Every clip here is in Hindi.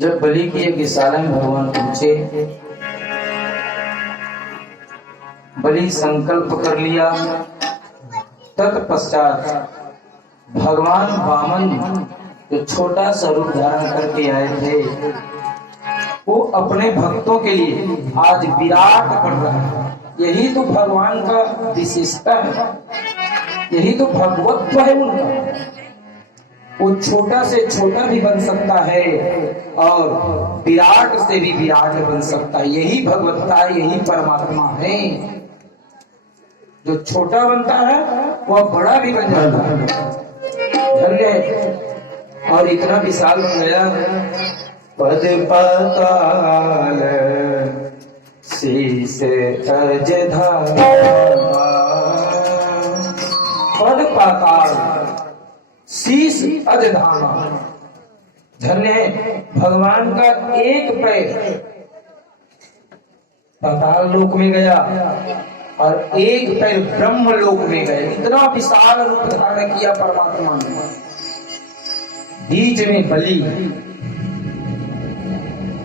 जब बलि की यज्ञशाला में भगवान पहुंचे, बलि संकल्प कर लिया। तत्पश्चात भगवान वामन जो छोटा सा रूप धारण करके आए थे, वो अपने भक्तों के लिए आज विराट बन रहा है। यही तो भगवान का विशेषता है, यही तो भगवत्व है उनका। वो छोटा से छोटा भी बन सकता है और विराट से भी विराट बन सकता है। यही भगवत्ता है, यही परमात्मा है। जो छोटा बनता है वह बड़ा भी बन जाता है। धन्य और इतना विशाल बन गया। पद पाताल शीस अज धामा, पद पाताल शीस अज धामा। धन्य है भगवान का एक पैर पाताल लोक में गया और एक पैर ब्रह्म लोक में गए। इतना विशाल रूप धारण किया परमात्मा ने। बीच में बलि,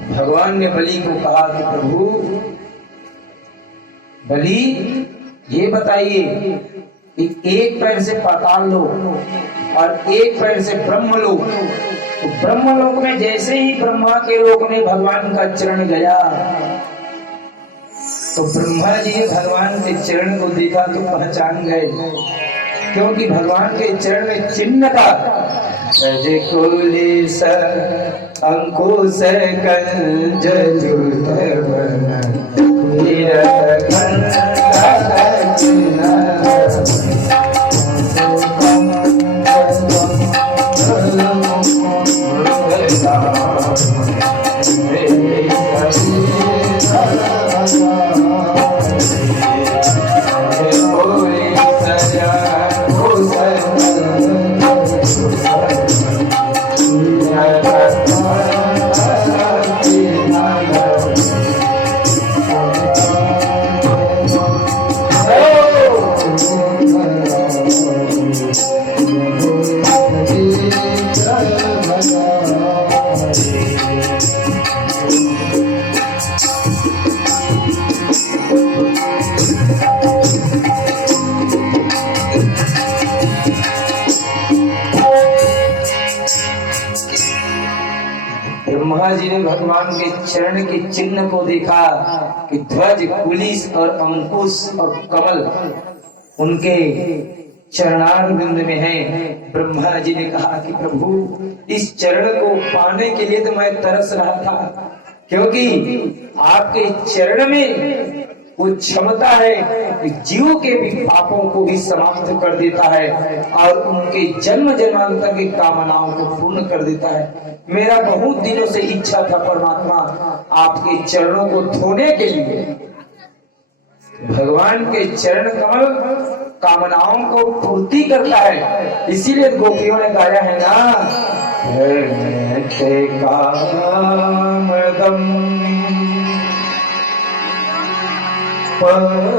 भगवान ने बलि को कहा कि प्रभु बलि, ये बताइए कि एक पैर से पाताल लोक और एक पैर से ब्रह्म लोक, तो ब्रह्म लोक में जैसे ही ब्रह्मा के लोक में भगवान का चरण गया, तो ब्रह्मा जी भगवान के चरण को देखा तो पहचान गए, क्योंकि भगवान के चरण में चिन्ह था। कुलिस अंकुश कंज जी ने भगवान के चरण के चिन्ह को देखा कि ध्वज, कुलिस और अंकुश और कमल उनके चरणारविंद में है। ब्रह्मा जी ने कहा कि प्रभु, इस चरण को पाने के लिए तो मैं तरस रहा था, क्योंकि आपके चरण में वो क्षमता है कि जीवों के भी पापों को भी समाप्त कर देता है और उनके जन्म जन्मांतर की कामनाओं को पूर्ण कर देता है। मेरा बहुत दिनों से इच्छा था परमात्मा, आपके चरणों को धोने के लिए। भगवान के चरण कमल कामनाओं को पूर्ति करता है, इसीलिए गोपियों ने गाया है ना, कामदम पद्मजाचितम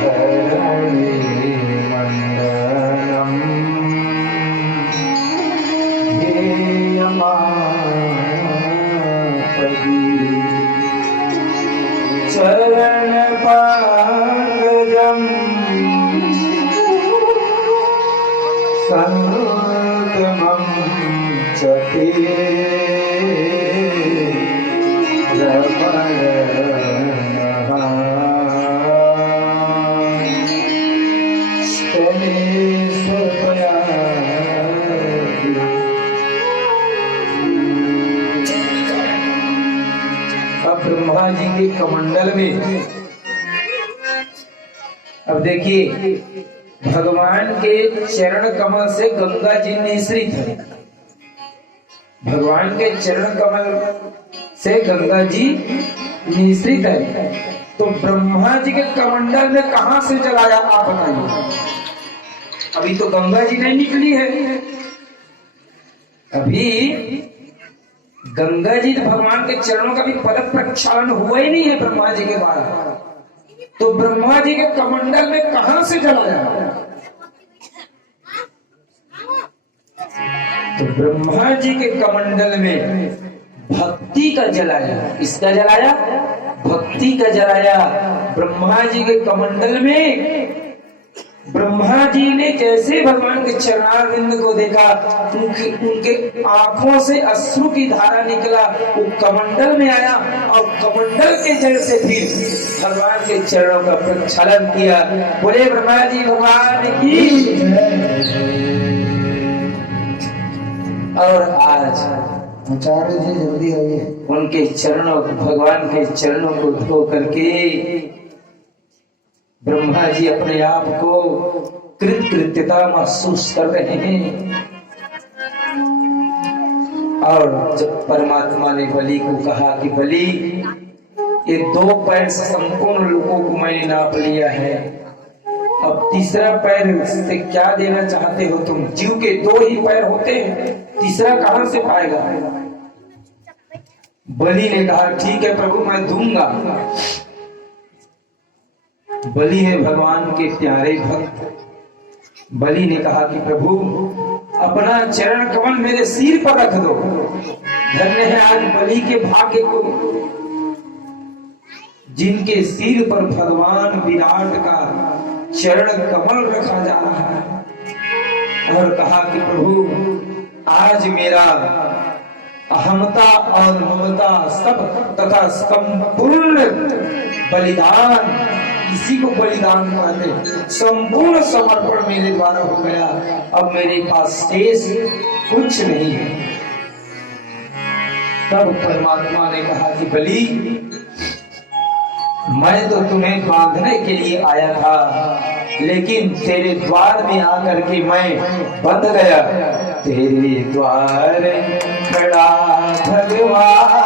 धरणि मंडलम ध्येयमापदि चरण पंकजम संतमं अब ब्रह्मा जी के कमंडल में, अब देखिए भगवान के चरण कमल से गंगा जी निश्रित है। भगवान के चरण कमल से गंगा जी निश्रित है, तो ब्रह्मा जी के कमंडल में कहां से जलाया आप बताइए। अभी तो गंगा जी नहीं निकली है, अभी गंगा जी भगवान के चरणों का भी पद प्रक्षालन हुआ ही नहीं है ब्रह्मा जी के बाद। तो ब्रह्मा जी के कमंडल में कहां से जलाया? तो ब्रह्मा जी के कमंडल में भक्ति का जलाया। किसका जलाया? भक्ति का जलाया। ब्रह्मा जी के कमंडल में ब्रह्मा जी ने जैसे भगवान के चरणारविंद को देखा, उनके आंखों से अश्रु की धारा निकला, वो कमंडल में आया और कमंडल के जल से फिर भगवान के चरणों का प्रक्षालन किया। बोले ब्रह्मा जी भगवान की। और आज आचार्य जी जल्दी आइए। उनके चरणों, भगवान के चरणों को धो करके ब्रह्मा जी अपने आप को कृतकृत्यता महसूस कर रहे हैं। और जब परमात्मा ने बलि को कहा कि बलि, ये 2 पैर से संपूर्ण लोगों को मैंने नाप लिया है, अब तीसरा पैर से क्या देना चाहते हो तुम? जीव के 2 ही पैर होते हैं, तीसरा कहां से पाएगा? बलि ने कहा ठीक है प्रभु, मैं दूंगा। बलि है भगवान के प्यारे भक्त। बलि ने कहा कि प्रभु अपना चरण कमल मेरे सिर पर रख दो। धन्य है आज बलि के भाग्य को, जिनके सिर पर भगवान विराट का चरण कमल रखा जा रहा है। और कहा कि प्रभु आज मेरा अहमता और ममता सब तथा संपूर्ण बलिदान, इसी को बलिदान कहते, संपूर्ण समर्पण मेरे द्वारा हो गया। अब मेरे पास शेष कुछ नहीं है। तब परमात्मा ने कहा कि बलि, मैं तो तुम्हें बांधने के लिए आया था, लेकिन तेरे द्वार में आकर के मैं बंध गया। तेरे द्वार खड़ा भगवान,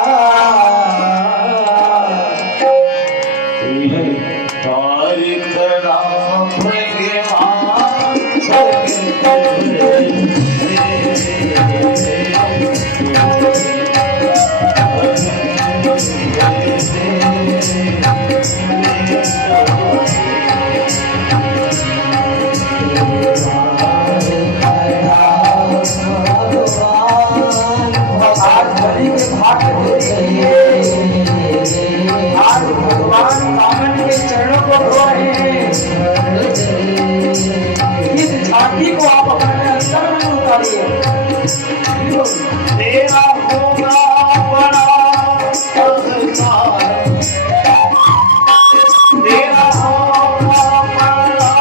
आज भगवान कामन के चरणों को धो रहे हैं। इस झांकी को आप अपने अंतर में उतारिए। तेरा होगा बड़ा अहंकार, तेरा होगा बड़ा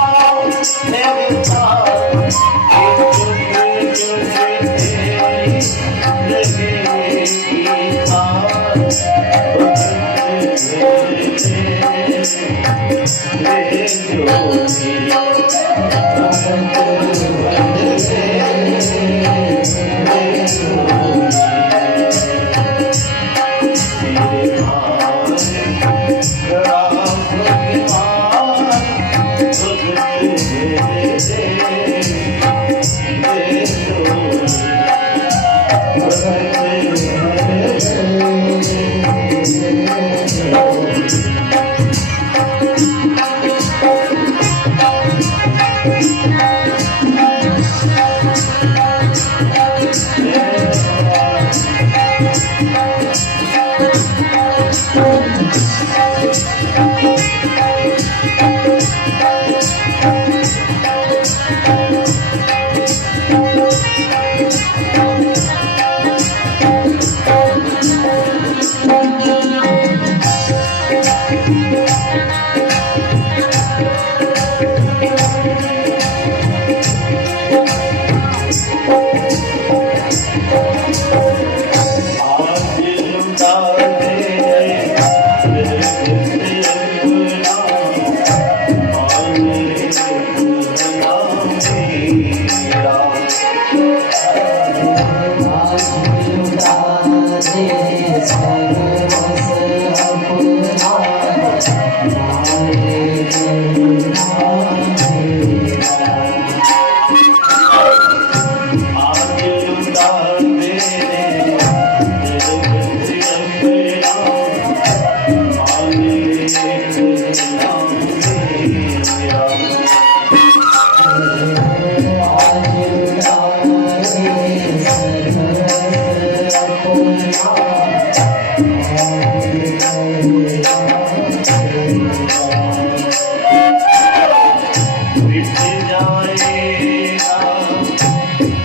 मिट जाएगा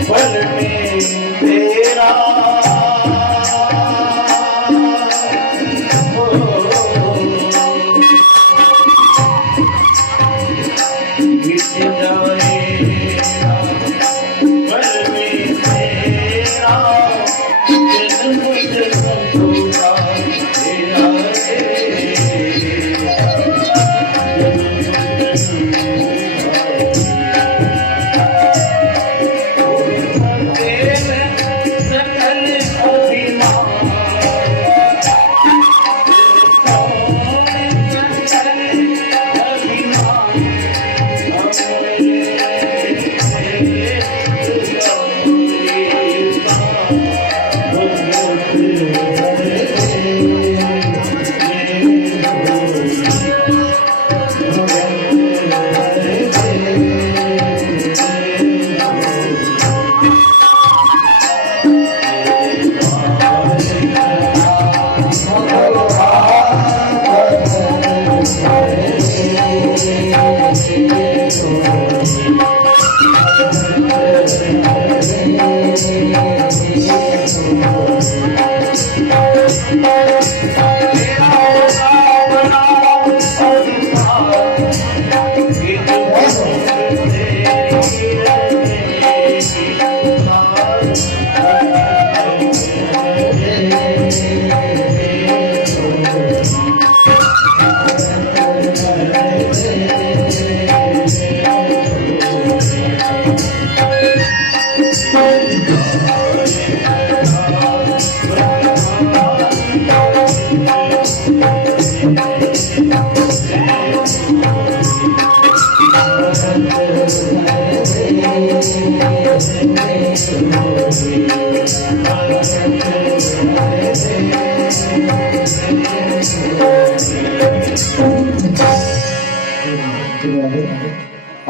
पल में तेरा मिट जाएगा पल में तेरा जन्म जन्म का तेरा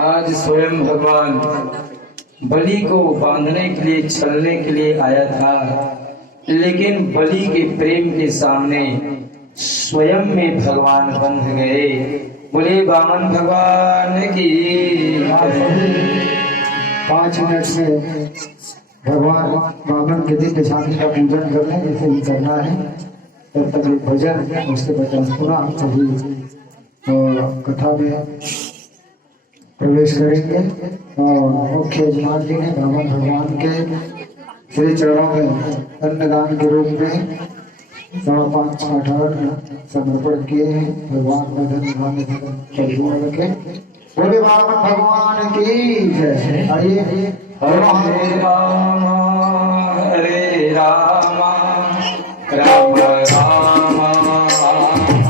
आज स्वयं भगवान बलि को बांधने के लिए छलने के लिए आया था, लेकिन बलि के प्रेम के सामने स्वयं में भगवान बंध गए। बोले वामन भगवान की। 5 मिनट से भगवान वामन के दिव्य छाती का पूजन कर लें, जैसे ही करना है। तब तक एक भजन, उसके बाद पुनः सभी कथा में प्रवेश करेंगे। और मुख्य यजमान जी ने वामन भगवान के श्री चरणों में अन्नदान के रूप में 5.5 समर्पण किए हैं। भगवान का धन्यवाद परिपूर्ण रखे। बोले वामन भगवान की जय। आइए हरे राम हरे राम राम राम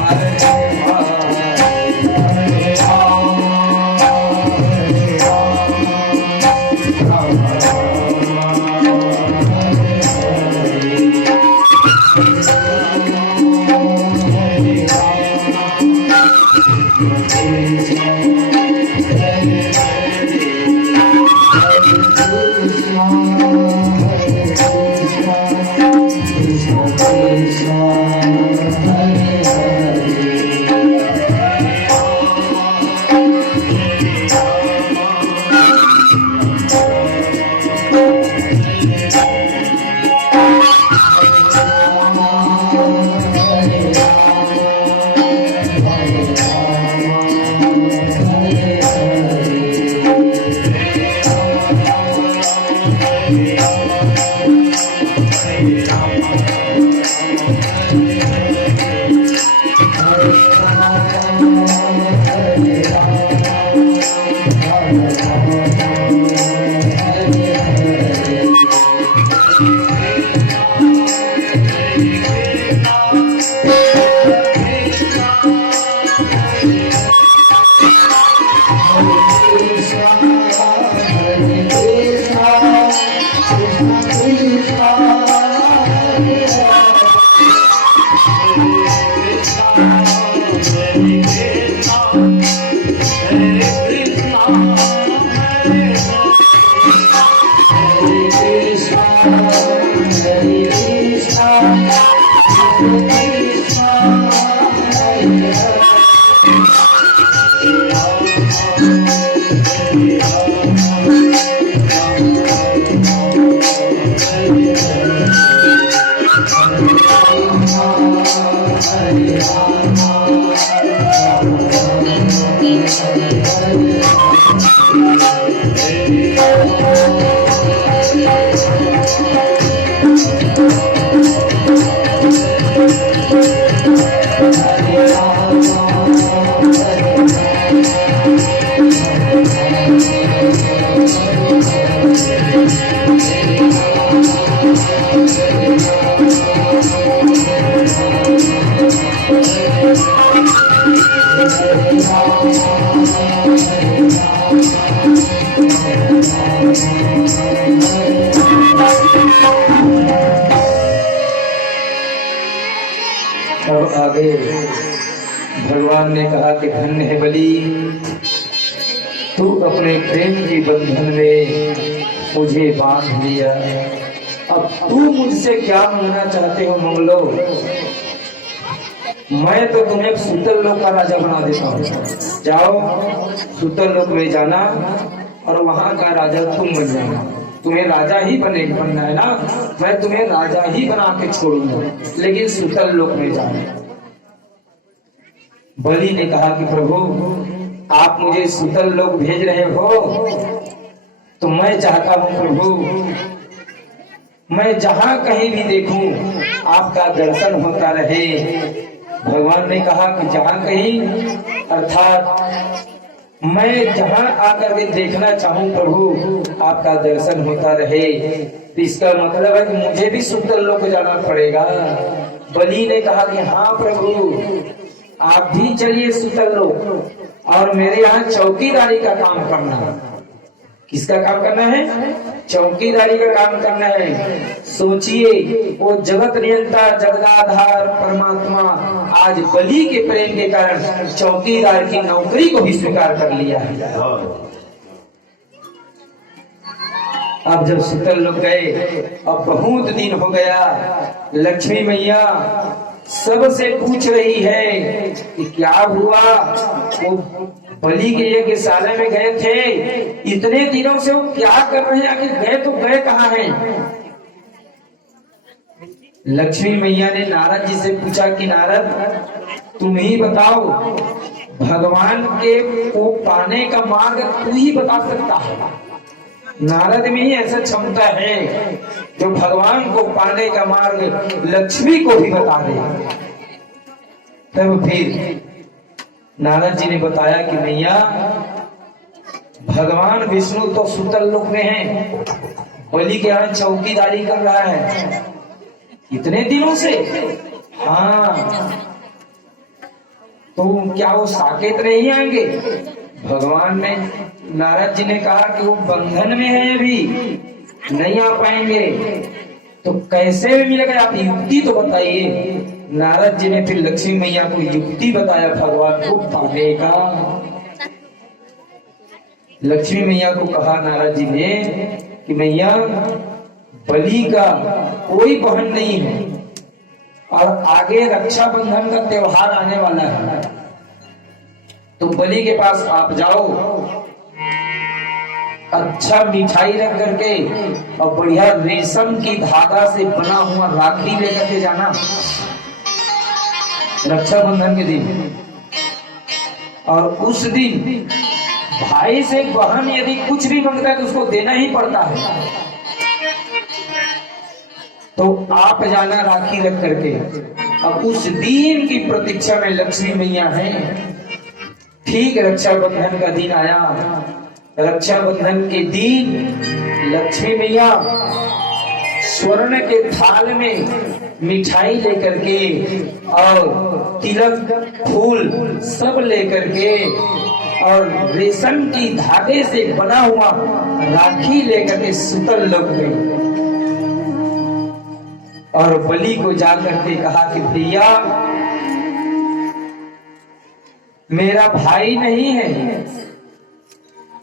हरे अब आगे भगवान ने कहा कि धन्य है बलि, तू अपने प्रेम के बंधन में मुझे बांध लिया। अब तू मुझसे क्या मांगना चाहते हो मांग लो, मैं तो तुम्हें सुतल लोक का राजा बना देता हूँ। जाओ सुतल लोक में जाना और वहां का राजा तुम बन जाना। तुम्हें राजा ही बनना है ना, मैं तुम्हें राजा ही बना के छोड़ूंगा, लेकिन सुतल लोक में जाना। बलि ने कहा कि प्रभु आप मुझे सुतल लोक भेज रहे हो तो मैं चाहता हूँ प्रभु मैं जहां कहीं भी देखूं आपका दर्शन होता रहे। भगवान ने कहा कि जहां कहीं अर्थात मैं जहां आकर के देखना चाहूं प्रभु आपका दर्शन होता रहे। तो इसका मतलब है कि मुझे भी सुतल लोक जाना पड़ेगा। बलि ने कहा कि हाँ प्रभु आप भी चलिए सुतल लोक और मेरे यहाँ चौकीदारी का काम करना। किसका काम करना है? चौकीदारी का काम करना है। सोचिए वो जगत नियंता जगदाधार परमात्मा आज बलि के प्रेम के कारण चौकीदार की नौकरी को भी स्वीकार कर लिया है। अब जब सुतल लोग गए, अब बहुत दिन हो गया, लक्ष्मी मैया सबसे पूछ रही है कि क्या हुआ, वो बलि के यज्ञशाला में गए थे, इतने दिनों से वो क्या कर रहे हैं, आखिर गए तो गए कहाँ हैं? लक्ष्मी मैया ने नारद जी से पूछा कि नारद तुम ही बताओ, भगवान के को पाने का मार्ग तू ही बता सकता है। नारद में ही ऐसा क्षमता है जो भगवान को पाने का मार्ग लक्ष्मी को भी बता दे। तब फिर नारद जी ने बताया कि मैया भगवान विष्णु तो सुतल लोक में हैं, बलि के यहाँ चौकीदारी कर रहा है इतने दिनों से। हाँ तो क्या वो साकेत नहीं आएंगे? भगवान ने नारद जी ने कहा कि वो बंधन में है, अभी नहीं आ पाएंगे। तो कैसे भी मिलेगा, आप युक्ति तो बताइए। नारद जी ने फिर लक्ष्मी मैया को युक्ति बताया भगवान को पाने का। लक्ष्मी मैया को कहा नारद जी ने कि मैया बलि का कोई बहन नहीं है और आगे रक्षाबंधन का त्योहार आने वाला है, तो बलि के पास आप जाओ, अच्छा मिठाई रख करके और बढ़िया रेशम की धागा से बना हुआ राखी लेकर के जाना रक्षाबंधन के दिन। और उस दिन भाई से बहन यदि कुछ भी मांगता है तो उसको देना ही पड़ता है। तो आप जाना राखी रख करके। अब उस दिन की प्रतीक्षा में लक्ष्मी मैया है। ठीक रक्षाबंधन का दिन आया। रक्षाबंधन के दिन लक्ष्मी मैया स्वर्ण के थाल में मिठाई लेकर के और तिलक फूल सब लेकर के और रेशम की धागे से बना हुआ राखी लेकर के सुतल लोक में और बलि को जाकर के कहा कि भैया मेरा भाई नहीं है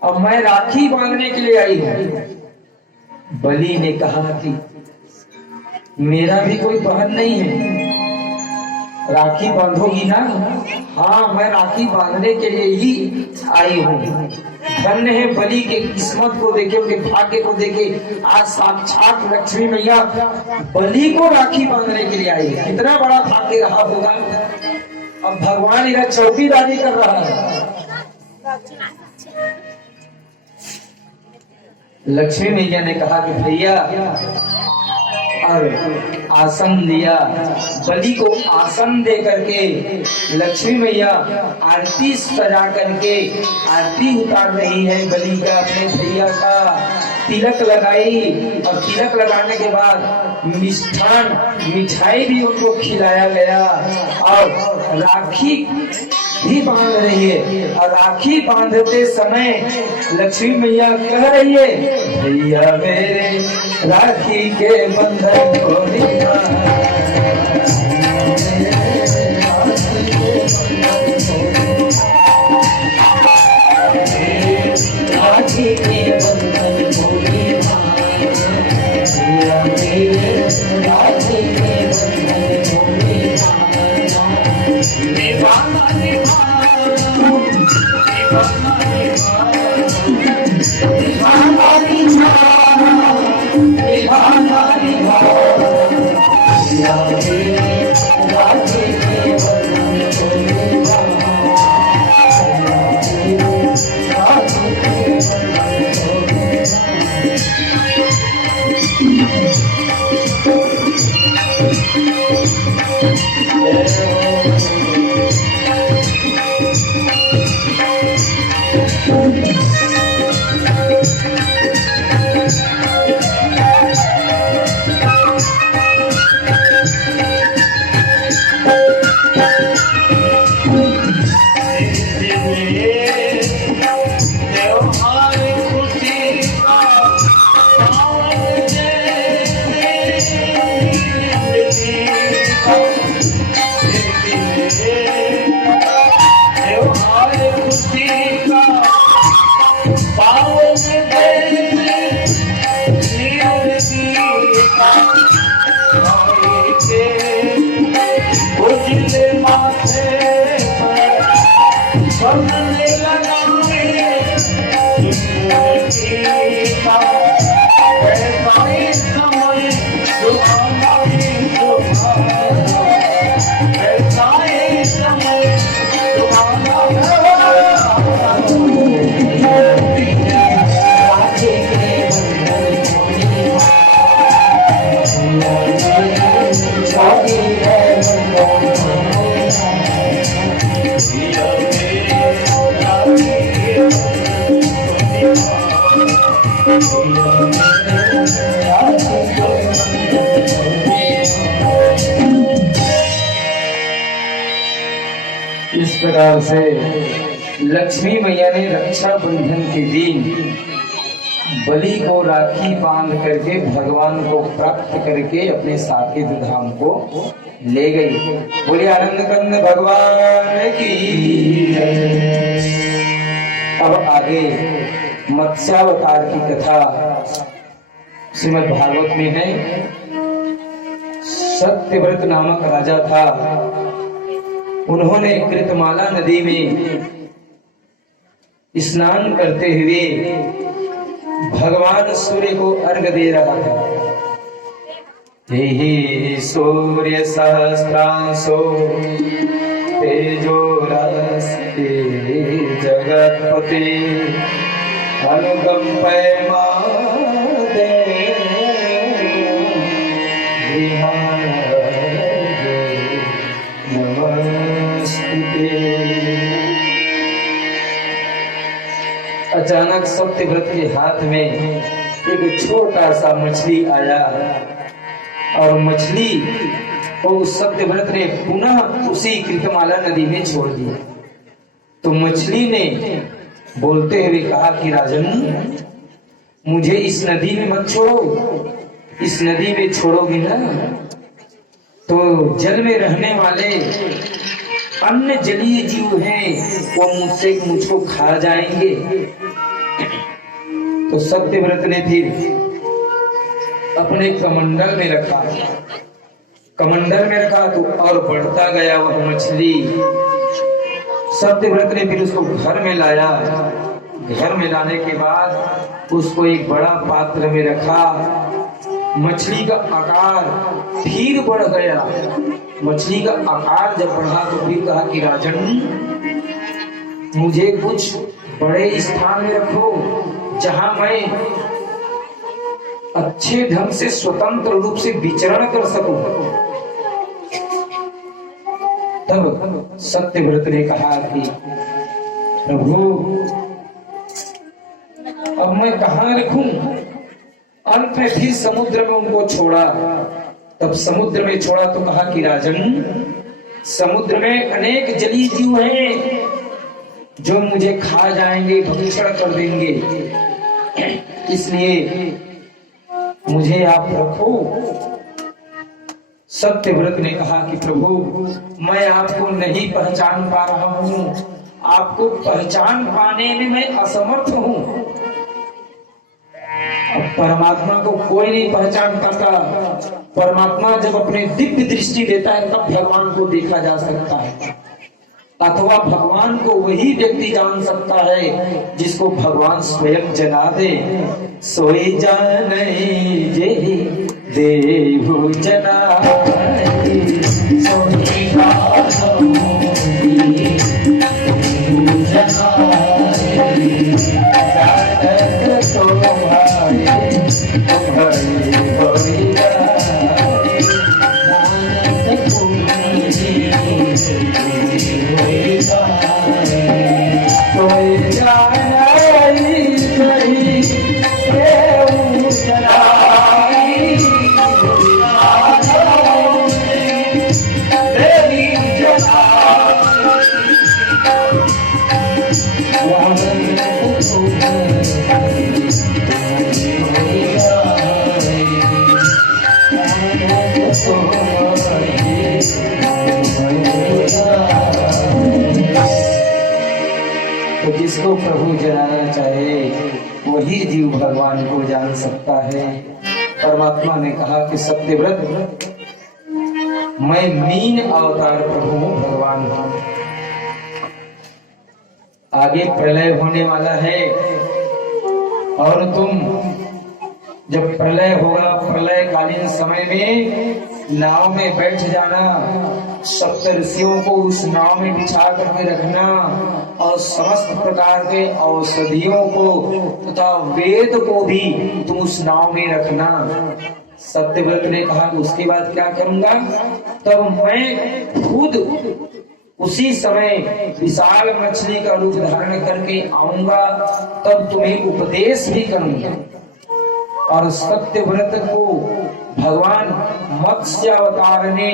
और मैं राखी बांधने के लिए आई हूं। बलि ने कहा कि मेरा भी कोई बहन नहीं है, राखी बांधोगी ना? हाँ मैं राखी बांधने के लिए ही आई हूँ। धन्य है बलि के किस्मत को देखे, उनके भाग्य को देखे। आज साक्षात लक्ष्मी मैया बलि को राखी बांधने के लिए आई है। कितना बड़ा भाग्य रहा होगा। अब भगवान इधर चौकीदारी कर रहा है। लक्ष्मी मैया ने कहा कि भैया, और आसन दिया। बलि को आसन दे करके लक्ष्मी मैया आरती सजा करके आरती उतार रही है बलि का, अपने भैया का तिलक लगाई। और तिलक लगाने के बाद मिष्ठान मिठाई भी उनको खिलाया गया और राखी भी बांध रही है। और राखी बांधते समय लक्ष्मी मैया कह रही है, भैया मेरे राखी के बंधन को राखी के बंधन को राखी के इस प्रकार से लक्ष्मी मैया ने रक्षा बंधन के दिन बलि को राखी बांध करके भगवान को प्राप्त करके अपने साकेत धाम को ले गई। बोले आनंद कंद भगवान की। अब आगे मत्स्यावतार की कथा श्रीमद् भागवत में है। सत्यव्रत नामक राजा था। उन्होंने कृतमाला नदी में स्नान करते हुए भगवान सूर्य को अर्घ दे रहा था। हे सूर्य सहस्रांशो तेजोरास्ते जगत्पते अनुकंपय मादे अचानक सत्यव्रत के हाथ में एक छोटा सा मछली आया और मछली को उस सत्यव्रत ने पुनः उसी कृतमाला नदी में छोड़ दिया। तो मछली ने बोलते हुए कहा कि राजन, मुझे इस नदी में मत छोड़ो। इस नदी में छोड़ोगी ना तो जल में रहने वाले अन्य जलीय जीव हैं, वो मुझको खा जाएंगे। तो सत्यव्रत ने फिर अपने कमंडल में रखा। कमंडल में रखा तो और बढ़ता गया वह मछली। सत्यव्रत ने फिर उसको घर में लाया। घर में लाने के बाद उसको एक बड़ा पात्र में रखा। मछली का आकार फिर बढ़ गया। मछली का आकार जब बढ़ा तो फिर कहा कि राजन, मुझे कुछ बड़े स्थान में रखो जहां मैं अच्छे ढंग से स्वतंत्र रूप से विचरण कर सकूं। तब सत्यव्रत ने कहा कि प्रभु, अब मैं कहां रखूं? अंत में फिर समुद्र में उनको छोड़ा। तब समुद्र में छोड़ा तो कहा कि राजन, समुद्र में अनेक जलीय जीव हैं जो मुझे खा जाएंगे, भक्षण कर देंगे, इसलिए मुझे आप रखो। सत्यव्रत ने कहा कि प्रभु, मैं आपको नहीं पहचान पा रहा हूं, आपको पहचान पाने में मैं असमर्थ हूं। अब परमात्मा को कोई नहीं पहचान पाता। परमात्मा जब अपने दिव्य दृष्टि देता है तब भगवान को देखा जा सकता है, अथवा भगवान को वही व्यक्ति जान सकता है जिसको भगवान स्वयं जना दे। सोई जाने जे देहु जनाए, सोई तो जिसको प्रभु जनाना चाहे वही जीव भगवान को जान सकता है। परमात्मा ने कहा कि सत्यव्रत, मैं मीन अवतार प्रभु हूं, भगवान हूं। आगे प्रलय होने वाला है और तुम जब प्रलय होगा, प्रलय कालीन समय में नाव में बैठ जाना, सप्तऋषियों को उस नाव में बिछा करके रखना और समस्त प्रकार के औषधियों को तथा वेद को भी तुम उस नाव में रखना। सत्यव्रत ने कहा कि उसके बाद क्या करूंगा? तब मैं खुद उसी समय विशाल मछली का रूप धारण करके आऊंगा, तब तुम्हें उपदेश भी करूंगा। और सत्यव्रत को भगवान मत्स्य अवतार ने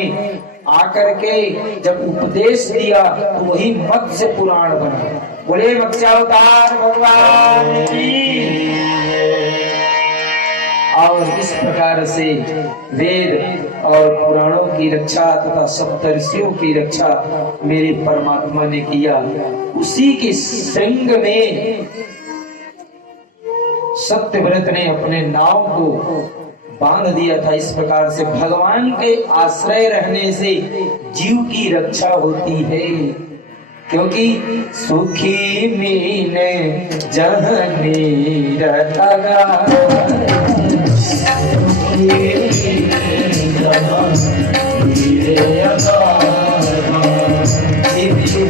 आकर के जब उपदेश दिया तो वही मत्स्य पुराण बना। बोले मत्स्य अवतार भगवान की। और इस प्रकार से वेद और पुराणों की रक्षा तथा सप्तऋषियों की रक्षा मेरे परमात्मा ने किया। उसी के श्रृंग में सत्यव्रत ने अपने नाव को बांध दिया था। इस प्रकार से भगवान के आश्रय रहने से जीव की रक्षा होती है, क्योंकि सुखी मीन जहनी रखा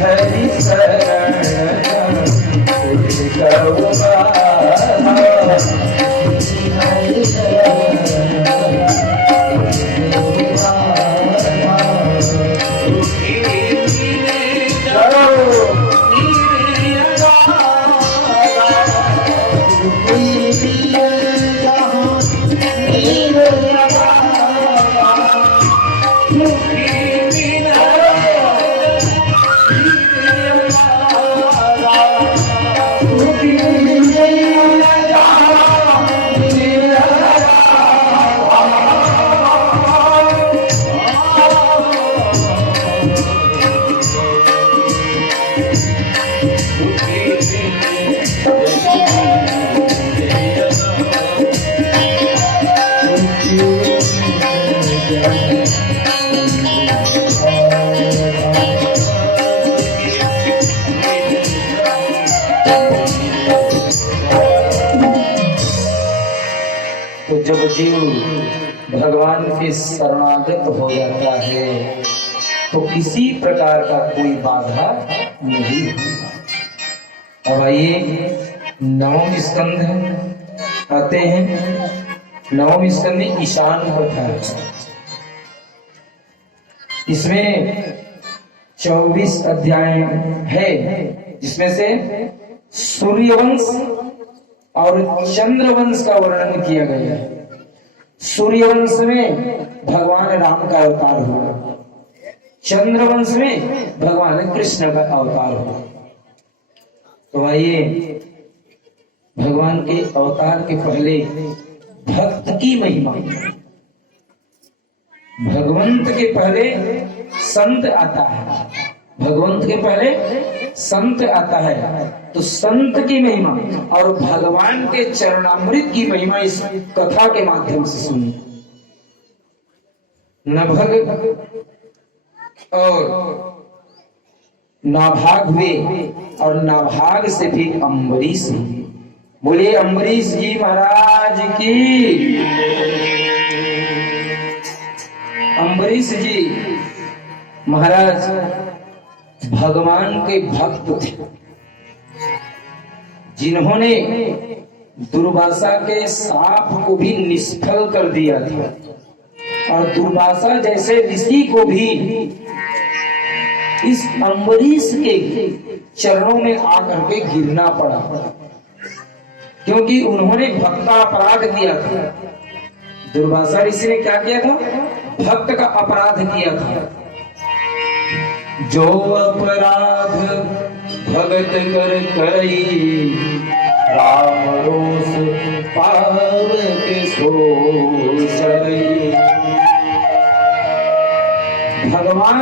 हरि शरण तो जब जीव भगवान के शरणागत हो जाता है तो किसी प्रकार का कोई बाधा नहीं होता। अब आइए नवम स्कंध आते हैं। नवम स्कंध में ईशान कथा है। इसमें 24 अध्याय है, जिसमें से सूर्यवंश और चंद्रवंश का वर्णन किया गया है। सूर्यवंश में भगवान राम का अवतार हुआ, चंद्रवंश में भगवान कृष्ण का अवतार हुआ। तो आइए भगवान के अवतार के पहले भक्त की महिमा, भगवंत के पहले संत आता है, भगवंत के पहले संत आता है। तो संत की महिमा और भगवान के चरणामृत की महिमा इस कथा के माध्यम से सुनी। नभग और नाभाग हुए और नाभाग से फिर अम्बरीश हुए। बोले अम्बरीश जी महाराज की। अम्बरीश जी महाराज भगवान के भक्त थे, जिन्होंने दुर्वासा के साप को भी निष्फल कर दिया था और दुर्वासा जैसे ऋषि को भी इस अम्बरीश के चरणों में आकर के गिरना पड़ा, क्योंकि उन्होंने भक्त का अपराध किया था। दुर्वासा ऋषि ने क्या किया था? भक्त का अपराध किया था। जो अपराध भगत कर करई, राम रोष पावक सो सरई। भगवान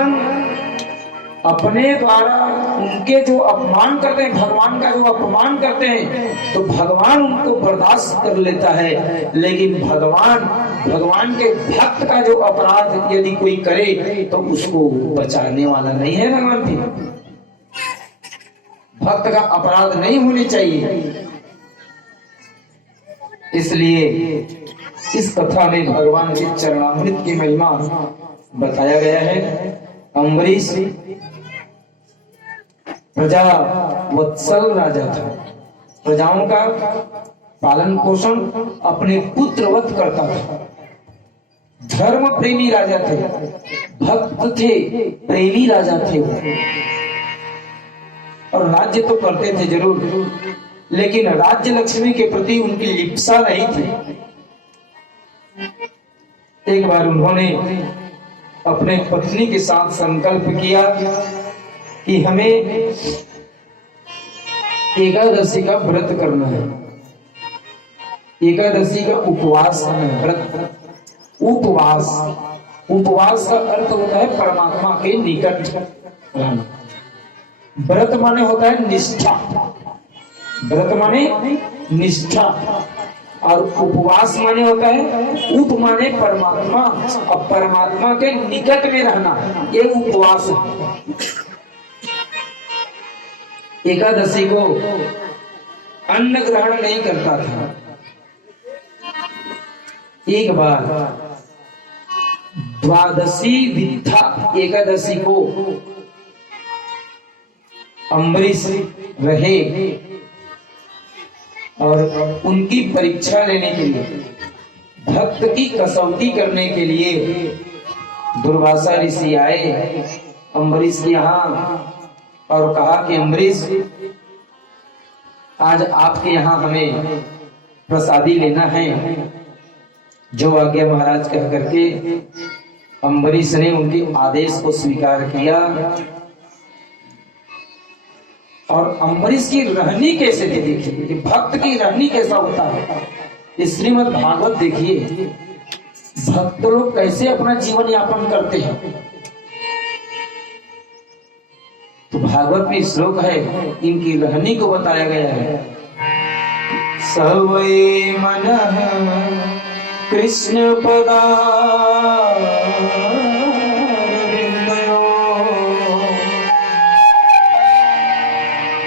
अपने द्वारा उनके जो अपमान करते हैं, भगवान का जो अपमान करते हैं, तो भगवान उनको बर्दाश्त कर लेता है। लेकिन भगवान के भक्त का जो अपराध यदि कोई करे तो उसको बचाने वाला नहीं है भगवान भी। भक्त का अपराध नहीं होनी चाहिए। इसलिए इस कथा में भगवान के चरणामृत की महिमा बताया गया है। अम्बरीश प्रजा वत्सल राजा था, प्रजाओं का पालन पोषण अपने पुत्रवत करता था। धर्म प्रेमी राजा थे, भक्त थे, प्रेमी राजा थे। और राज्य तो करते थे जरूर, लेकिन राज्य लक्ष्मी के प्रति उनकी लिप्सा नहीं थी। एक बार उन्होंने अपने पत्नी के साथ संकल्प किया कि हमें एकादशी का व्रत करना है, एकादशी का उपवास करना है। व्रत, उपवास का अर्थ होता है परमात्मा के निकट रहना। व्रत माने होता है निष्ठा, व्रत माने निष्ठा, और उपवास माने होता है उप माने परमात्मा, और परमात्मा के निकट में रहना, ये उपवास है। एकादशी को अन्न ग्रहण नहीं करता था। एक बार द्वादशी विद्या एकादशी को अम्बरीश रहे और उनकी परीक्षा लेने के लिए, भक्त की कसौटी करने के लिए दुर्वासा ऋषि आए अम्बरीश के यहाँ और कहा कि अम्बरीश, आज आपके यहाँ हमें प्रसादी लेना है। जो आज्ञा महाराज कह करके अम्बरीश ने उनके आदेश को स्वीकार किया। और अम्बरीश की रहनी कैसे थी देखिए कि भक्त की रहनी कैसा होता है। श्रीमद् भागवत देखिए, भक्त लोग कैसे अपना जीवन यापन करते हैं। तो भागवत में श्लोक है, इनकी रहनी को बताया गया है। सवै मनः कृष्ण पदारविन्दयो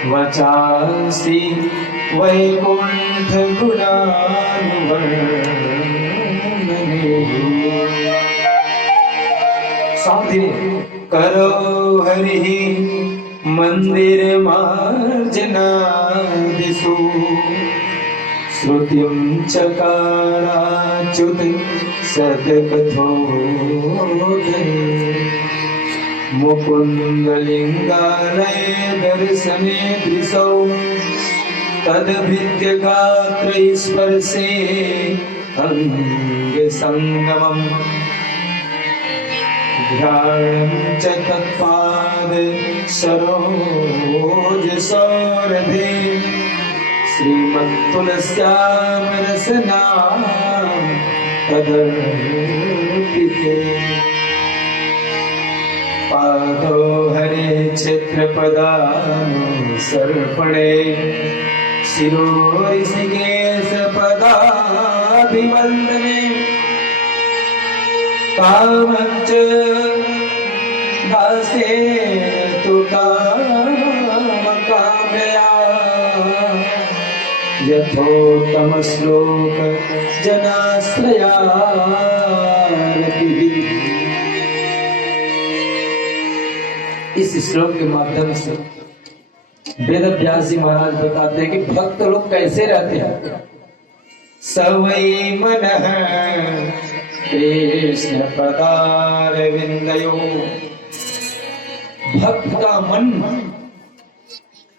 वचांसि वैकुंठ गुणानुवर्णने साधे करो हरि मंदिर मार्जनादिषु श्रुतिं चकाराच्युत सत्कथोदये मुकुन्दलिङ्गालय दर्शने दृशौ तद्भृत्य गात्रैस्पर्शे अङ्गसङ्गमम् ध्यानं च तत्पाद सरोजसौरभे श्रीमत्तुलस्यां रसना तदर्पिते पादो हरे क्षेत्रपदानुसर्पणे शिरो ऋषिकेश पदाभिवन्दने कामञ्च दासे तु कामकामया यथोत्तमश्लोक जनाश्रयारतिः। इस श्लोक के माध्यम से वेद व्यास जी महाराज बताते हैं कि भक्त लोग कैसे रहते हैं। सवै मनः कृष्ण पदारविंदयो, भक्त का मन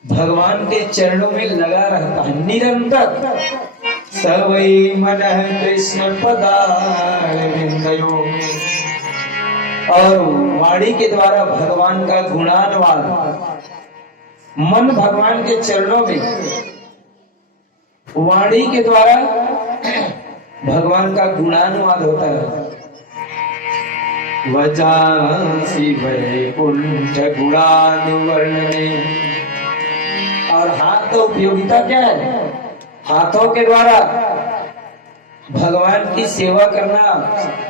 भगवान के चरणों में लगा रहता है निरंतर। सवै मनः कृष्ण पदारविंदयो, और वाणी के द्वारा भगवान का गुणानुवाद, मन भगवान के चरणों में वाणी के द्वारा भगवान का गुणानुवाद होता है। वचांसि वैकुंठ गुणानुवर्णने, और हाथ तो उपयोगिता क्या है? हाथों के द्वारा भगवान की सेवा करना,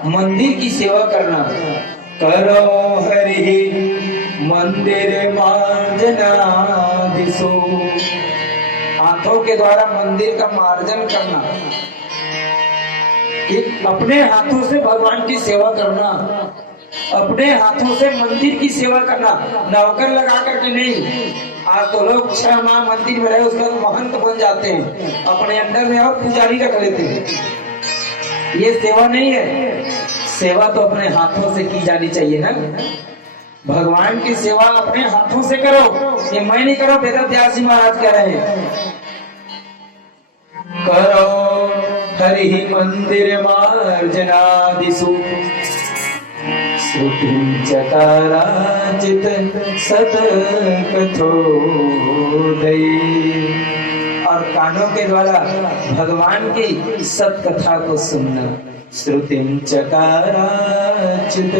मंदिर की सेवा करना। करो हरि मंदिर मार्जनादिषु, हाथों के द्वारा मंदिर का मार्जन करना, अपने हाथों से भगवान की सेवा करना, अपने हाथों से मंदिर की सेवा करना, नौकर लगा करके नहीं। आज तो लोग 6 माह मंदिर में रहे उसका तो महंत बन जाते हैं, अपने अंडर में और पुजारी रख लेते हैं। ये सेवा नहीं है। सेवा तो अपने हाथों से की जानी चाहिए ना। भगवान की सेवा अपने हाथों से करो, ये मैं नहीं करो, वेद व्यास जी महाराज कह रहे हैं। करो हरि मंदिर मार्जनादिषु श्रुतिं चकाराचित सत्कथोदये, और कानों के द्वारा भगवान की सत कथा को सुनना। श्रुतिं चकाराचित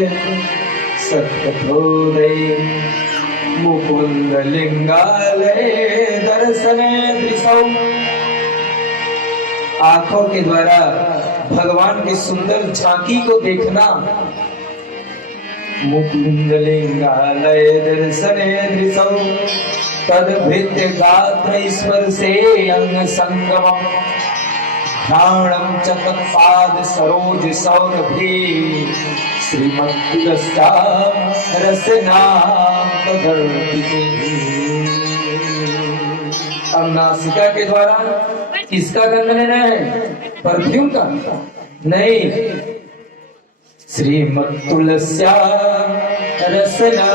सत्कथोदये मुकुन्दलिङ्गालये दर्शने दृशौ, आंखों के द्वारा भगवान की सुंदर झांकी को देखना। मुकुन्दलिङ्गालये दर्शने दृशौ तद्भृत्य गात्र स्पर्शे अंगसंगमम् ध्यानं च तत्पाद सरोज सौरभे श्रीमत्तुलस्यां रसना तदर्पिते। अब नासिका के द्वारा किसका गंध लेना है? परफ्यूम का नहीं, श्रीमत्तुलस्यां रसना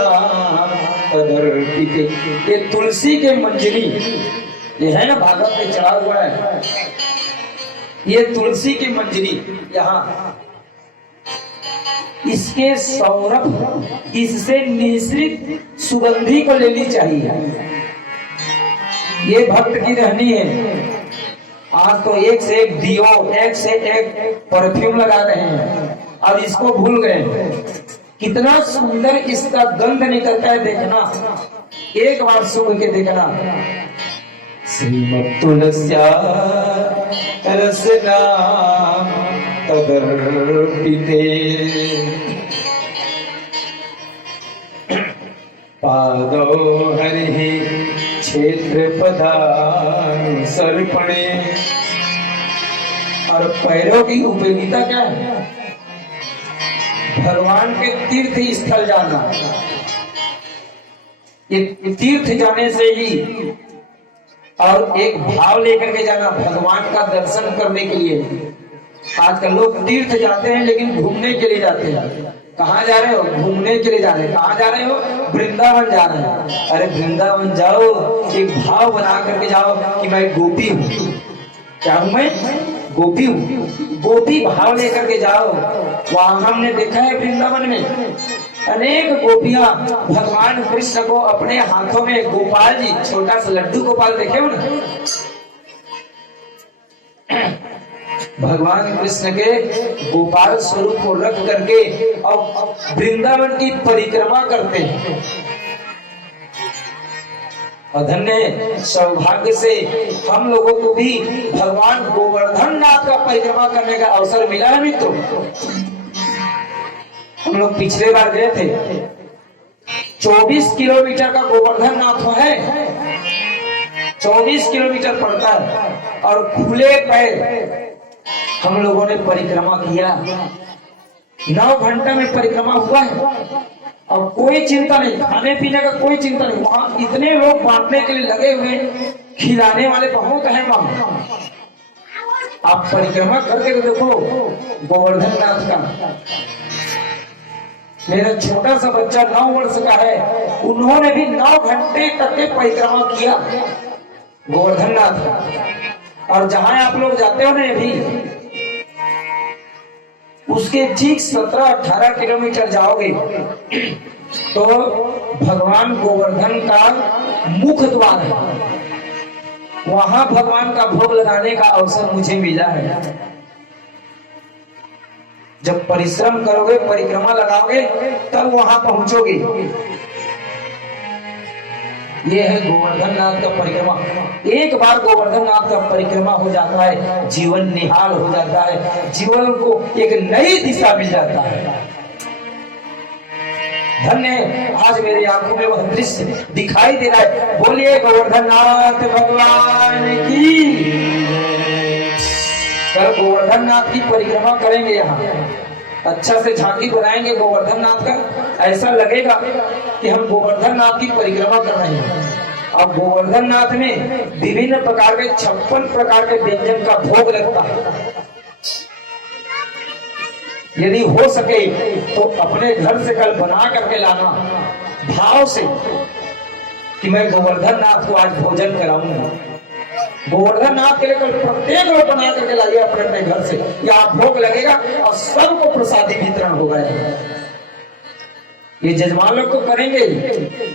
तदर्पिते। ये तुलसी के मंजरी, ये है ना भागवत में चढ़ा हुआ है, ये तुलसी की मंजरी यहाँ, इसके सौरभ, इससे मिश्रित सुगंधी को लेनी चाहिए। ये भक्त की रहनी है। आज तो एक से एक दियो, एक से एक परफ्यूम लगा रहे हैं और इसको भूल गए। कितना सुंदर इसका गंध निकलता है, देखना, एक बार सुन के देखना। श्रीमत्तुलस्यां रसना तदर्पिते पादौ हरिः क्षेत्र पदानुसर्पणे। और पैरों की उपयोगिता क्या है? भगवान के तीर्थ स्थल जाना। ये तीर्थ जाने से ही और एक भाव लेकर के जाना भगवान का दर्शन करने के लिए। आजकल लोग तीर्थ जाते हैं लेकिन घूमने के लिए जाते हैं। कहाँ जा रहे हो? घूमने के लिए जा रहे हैं। कहाँ जा रहे हो? वृंदावन जा रहे हैं। अरे वृंदावन जाओ, एक भाव बना करके जाओ कि मैं गोपी हूँ। क्या हूँ मैं? गोपी हूँ। गोपी भाव लेकर के जाओ। वहां हमने देखा है वृंदावन में अनेक गोपियां भगवान कृष्ण को अपने हाथों में, गोपाल जी, छोटा सा लड्डू गोपाल देखे हो ना, भगवान कृष्ण के गोपाल स्वरूप को रख करके और वृंदावन की परिक्रमा करते हैं। और धन्य सौभाग्य से हम लोगों को भी भगवान गोवर्धन नाथ का परिक्रमा करने का अवसर मिला है मित्रों। हम लोग पिछले बार गए थे। 24 किलोमीटर का गोवर्धन नाथ है, 24 किलोमीटर पड़ता है और खुले पैर हम लोगों ने परिक्रमा किया। 9 घंटे में परिक्रमा हुआ है और कोई चिंता नहीं, खाने पीने का कोई चिंता नहीं। वहां इतने लोग बांटने के लिए लगे हुए, खिलाने वाले बहुत हैं वहां। आप परिक्रमा करके तो देखो गोवर्धन नाथ का। मेरा छोटा सा बच्चा 9 वर्ष का है, उन्होंने भी 9 घंटे तक के परिक्रमा किया गोवर्धन नाथ का। और जहां आप लोग जाते हो ना अभी, उसके ठीक 17-18 किलोमीटर जाओगे तो भगवान गोवर्धन का मुख्य द्वार है। वहां भगवान का भोग लगाने का अवसर मुझे मिला है। जब परिश्रम करोगे, परिक्रमा लगाओगे, तब वहां पहुंचोगे। ये है गोवर्धन नाथ का परिक्रमा। एक बार गोवर्धन नाथ का परिक्रमा हो जाता है, जीवन निहाल हो जाता है, जीवन को एक नई दिशा मिल जाता है। धन्य आज मेरी आंखों में वह दृश्य दिखाई दे रहा है। बोलिए गोवर्धन नाथ भगवान की। कल गोवर्धन नाथ की परिक्रमा करेंगे। यहाँ अच्छा से झांकी बनाएंगे गोवर्धन नाथ का। ऐसा लगेगा कि हम गोवर्धन नाथ की परिक्रमा कर रहे हैं। अब गोवर्धन नाथ में विभिन्न प्रकार के 56 प्रकार के व्यंजन का भोग लगता है। यदि हो सके तो अपने घर से कल बना करके लाना, भाव से कि मैं गोवर्धन नाथ को आज भोजन कराऊंगा। गोवर्धन नाथ के लिए कल प्रत्येक लोग बना करके लाइए अपने अपने घर से। यहाँ भोग लगेगा और सबको प्रसादी वितरण होगा। ये जजमान लोग तो करेंगे,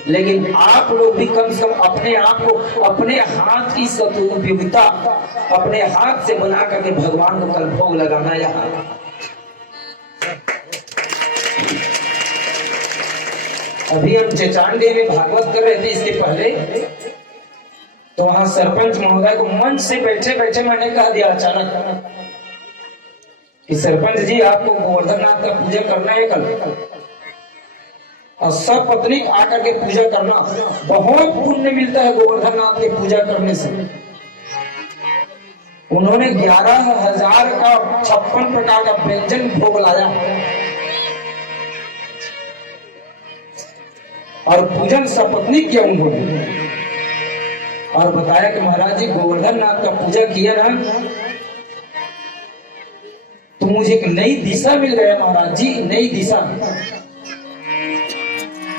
लेकिन आप लोग भी कम से कम अपने आप को, अपने हाथ की सदुपयोगिता, अपने हाथ से बना करके भगवान को कल भोग लगाना। यहाँ अभी हम चेचांडी में भागवत कर रहे थे, इसके पहले तो वहां सरपंच महोदय को मंच से बैठे बैठे मैंने कह दिया अचानक कि सरपंच जी आपको गोवर्धन नाथ का पूजा करना है कल, और सब पत्नी आकर के पूजा करना। बहुत पुण्य मिलता है गोवर्धन नाथ की पूजा करने से। उन्होंने 11,000 का 56 प्रकार का व्यंजन भोग लाया और पूजन सपत्नी किया उन्होंने, और बताया कि महाराज जी गोवर्धन नाथ का पूजा किया ना तो मुझे एक नई दिशा मिल गया महाराज जी, नई दिशा।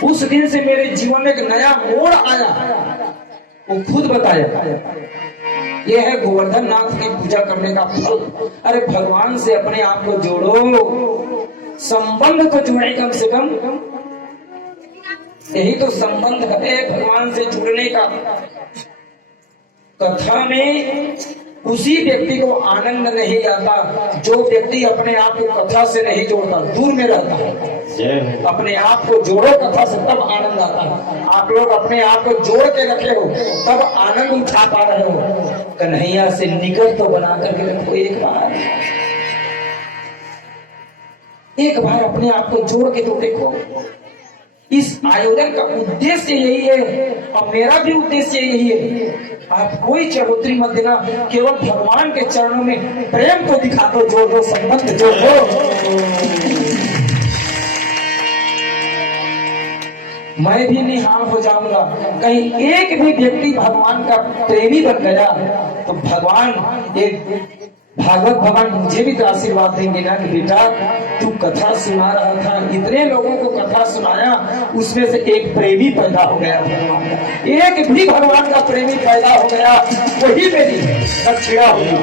उस दिन से मेरे जीवन में एक नया मोड़ आया। वो खुद बताया। यह है गोवर्धन नाथ की पूजा करने का फल। अरे भगवान से अपने आप को जोड़ो, संबंध को जोड़े कम से कम। यही तो संबंध है भगवान से जुड़ने का। कथा में उसी व्यक्ति को आनंद नहीं आता जो व्यक्ति अपने आप को कथा से नहीं जोड़ता, दूर में रहता है। अपने आप को जोड़ो कथा से, तब आनंद आता है। आप लोग अपने आप को जोड़ के रखे हो तब आनंद उठा पा रहे हो। कन्हैया से निकट तो बना करके रखो। एक बार अपने आप को जोड़ के तो देखो। इस आयोजन का उद्देश्य यही है और मेरा भी उद्देश्य यही है। आप कोई चकोतरी मत देना, केवल भगवान के चरणों में प्रेम को दिखा दो, जोड़ दो, संबंध जोड़ दो। मैं भी निहाल हो जाऊंगा। कहीं एक भी व्यक्ति भगवान का प्रेमी बन गया तो भगवान एक भागवत भगवान मुझे भी तो आशीर्वाद देंगे ना कि बेटा तू कथा सुना रहा था, इतने लोगों को कथा सुनाया, उसमें से एक प्रेमी पैदा हो गया भगवान का, एक भी भगवान का प्रेमी पैदा हो गया, वही मेरी दक्षिणा होगी।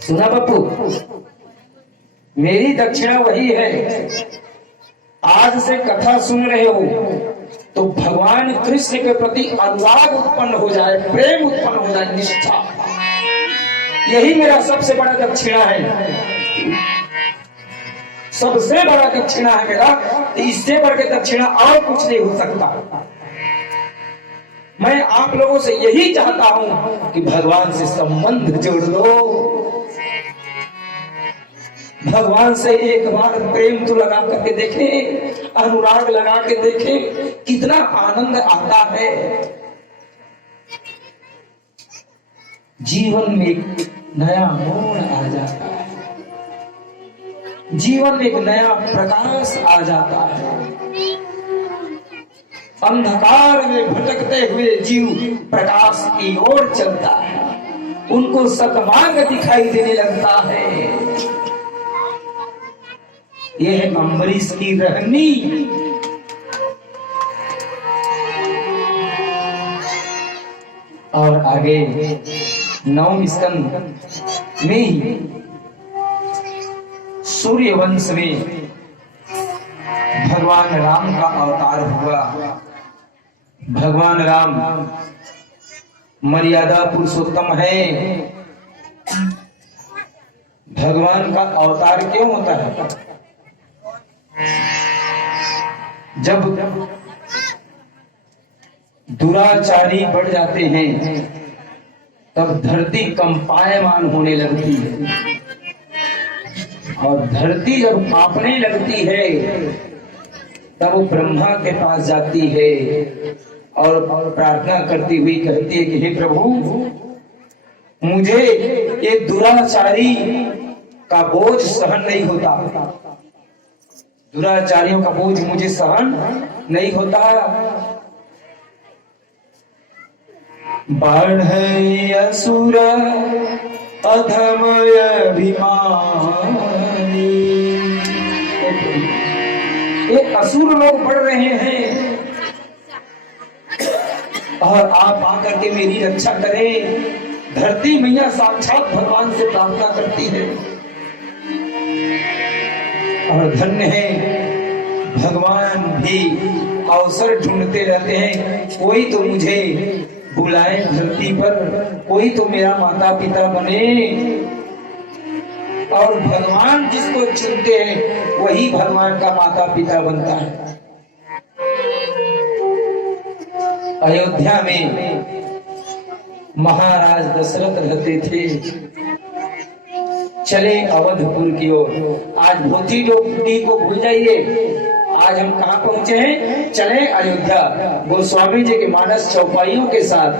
सुना पप्पू, मेरी दक्षिणा वही है। आज से कथा सुन रहे हो तो भगवान कृष्ण के प्रति अनुराग उत्पन्न हो जाए, प्रेम उत्पन्न हो जाए, निष्ठा, यही मेरा सबसे बड़ा दक्षिणा है। सबसे बड़ा दक्षिणा है मेरा, इससे बढ़ के दक्षिणा और कुछ नहीं हो सकता। मैं आप लोगों से यही चाहता हूं कि भगवान से संबंध जोड़ लो, भगवान से एक बार प्रेम तो लगा करके देखे, अनुराग लगा के देखे, कितना आनंद आता है। जीवन में एक नया मोड़ आ जाता है, जीवन में एक नया प्रकाश आ जाता है। अंधकार में भटकते हुए जीव प्रकाश की ओर चलता है, उनको सतमार्ग दिखाई देने लगता है। यह है अम्बरीश की रहनी। और आगे 9वें स्कंद में सूर्य वंश में भगवान राम का अवतार हुआ। भगवान राम मर्यादा पुरुषोत्तम है। भगवान का अवतार क्यों होता है? जब दुराचारी बढ़ जाते हैं तब धरती कंपायमान होने लगती है, और धरती जब कांपने लगती है तब वो ब्रह्मा के पास जाती है और प्रार्थना करती हुई कहती है कि हे प्रभु, मुझे ये दुराचारी का बोझ सहन नहीं होता, दुराचारियों का बोझ मुझे सहन नहीं होता। बढ़ई असुर अधमय अभिमानी, ये असुर लोग बढ़ रहे हैं और आप आकर के मेरी रक्षा करें। धरती मैया साक्षात भगवान से प्रार्थना करती है और धन्य है भगवान भी अवसर ढूंढते रहते हैं, कोई तो मुझे बुलाए धरती पर, कोई तो मेरा माता पिता बने। और भगवान जिसको चुनते हैं वही भगवान का माता पिता बनता है। अयोध्या में महाराज दशरथ रहते थे, चले अवधपुर की ओर। आज भोती डोली को भूल जाइए, आज हम कहाँ पहुंचे हैं? चले अयोध्या। गोस्वामी जी के मानस चौपाइयों के साथ।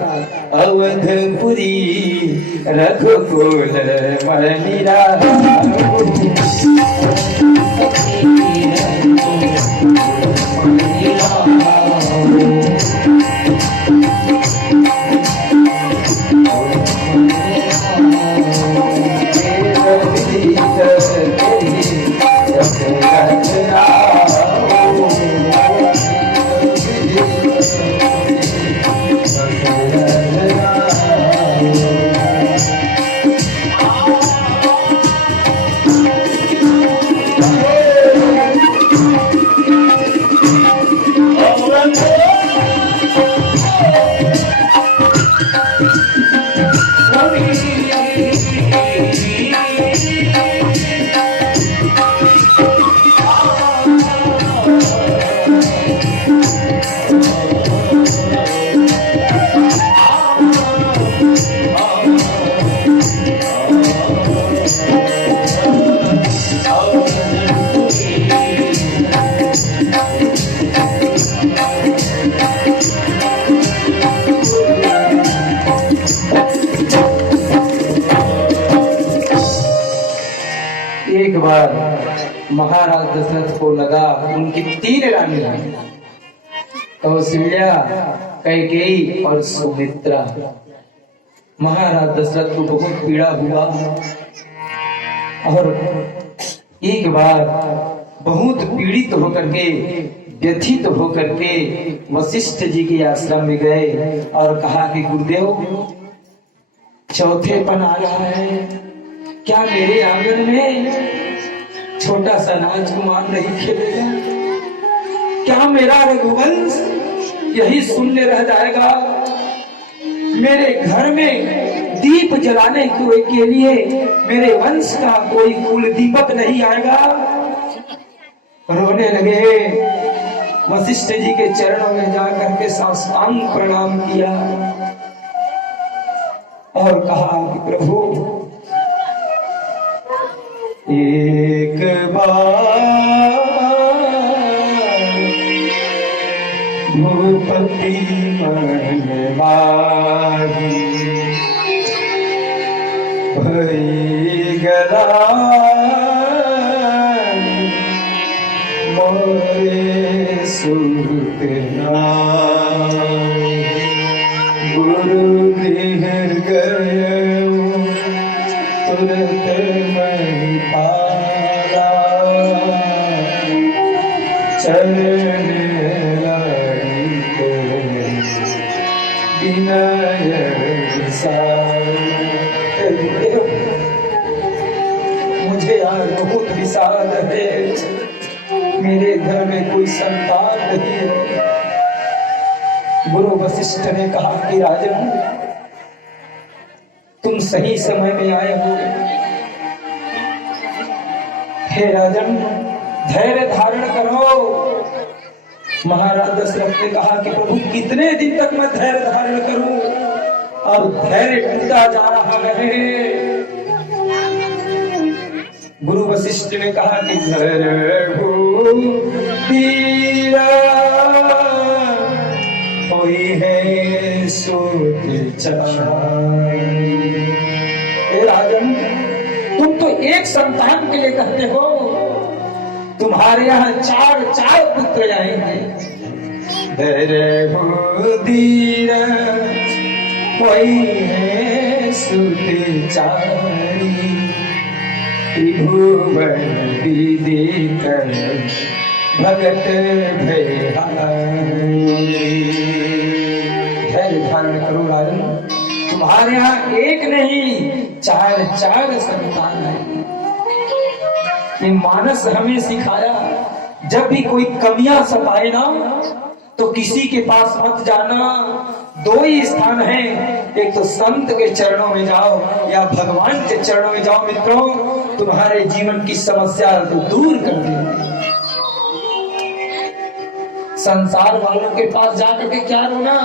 अवधपुरी रघुकुल मणिरा बार महाराज दशरथ को लगा उनकी 3 रानी हैं, कौशल्या, कैकेयी और सुमित्रा। महाराज दशरथ को बहुत पीड़ा हुआ और एक बार बहुत पीड़ित होकर के, व्यथित होकर के वशिष्ठ जी के आश्रम में गए और कहा कि गुरुदेव, चौथेपन आ रहा है, क्या मेरे आंगन में छोटा सा राजकुमार नहीं खेलेगा? क्या मेरा रघुवंश यही शून्य रह जाएगा? मेरे घर में दीप जलाने के लिए मेरे वंश का कोई कुल दीपक नहीं आएगा? रोने लगे। वशिष्ठ जी के चरणों में जाकर के साष्टांग प्रणाम किया और कहा कि प्रभु, एक बार भूपति मन माही भई गला मोरे सुत गुरु गृह गए तुरंत मैं पारा चरण मुझे आज बहुत विषाद है, मेरे घर में कोई संतान नहीं है। गुरु वशिष्ठ ने कहा कि राजन, तुम सही समय में आए हो। हे राजन, धैर्य धारण करो। महाराज दशरथ ने कहा कि प्रभु, कितने दिन तक मैं धैर्य धारण करूं? और धैर्य टूटा जा रहा है। गुरु वशिष्ठ ने कहा कि धैर्य धीरा कोई है सोच चाहे। राजन, तुम तो एक संतान के लिए कहते हो, तुम्हारे यहाँ 4 पुत्र आएंगे। धैर्य धीरा कोई है सुत चारी त्रिभुवन विदित भगत भयहारी। धैर्य धारण करो राजन, तुम्हारे यहाँ एक नहीं 4 संतान है। ये मानस हमें सिखाया, जब भी कोई कमियां सताए ना तो किसी के पास मत जाना। 2 ही स्थान हैं, एक तो संत के चरणों में जाओ या भगवान के चरणों में जाओ। मित्रों, तुम्हारे जीवन की समस्या को दूर कर देंगे। संसार वालों के पास जाकर के क्या रोना?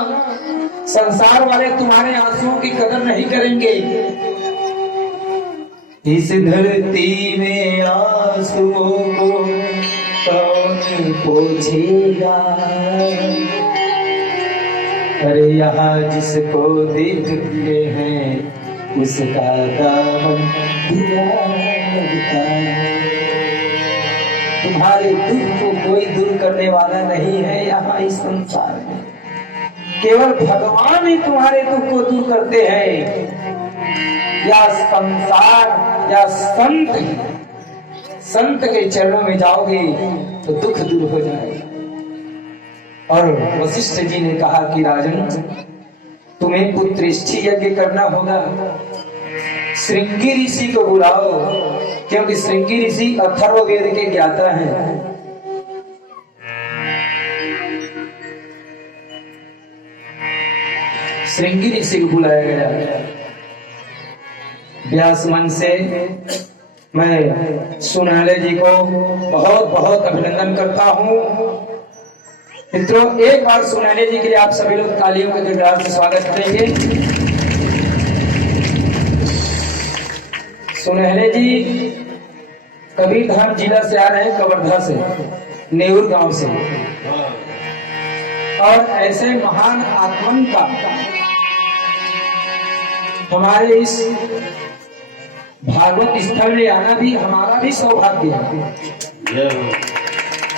संसार वाले तुम्हारे आंसुओं की कदर नहीं करेंगे। इस धरती में आंसुओं को कौन पोछेगा? अरे यहाँ जिसको देखते हैं उसका दामन बुरा लगता है। तुम्हारे दुख को कोई दूर करने वाला नहीं है यहाँ इस संसार में। केवल भगवान ही तुम्हारे दुख को दूर करते हैं, या संसार या संत के चरणों में जाओगे तो दुख दूर हो जाएगा। और वशिष्ठ जी ने कहा कि राजन, तुम्हें पुत्रेष्ठी यज्ञ करना होगा। श्रृंगी ऋषि को बुलाओ, क्योंकि श्रृंगी ऋषि अथर्ववेद के ज्ञाता हैं। श्रृंगी ऋषि को बुलाया गया। व्यास मन से मैं सुनहले जी को बहुत बहुत अभिनंदन करता हूँ। मित्रों, एक बार सुनहले जी के लिए आप सभी लोग तालियों के गड़गड़ाहट से स्वागत करेंगे। सुनहले जी कबीरधाम जिला से आ रहे हैं, कवर्धा से, नेऊर गांव से। और ऐसे महान आत्मन का हमारे इस भागवत स्थल में आना भी हमारा भी सौभाग्य है,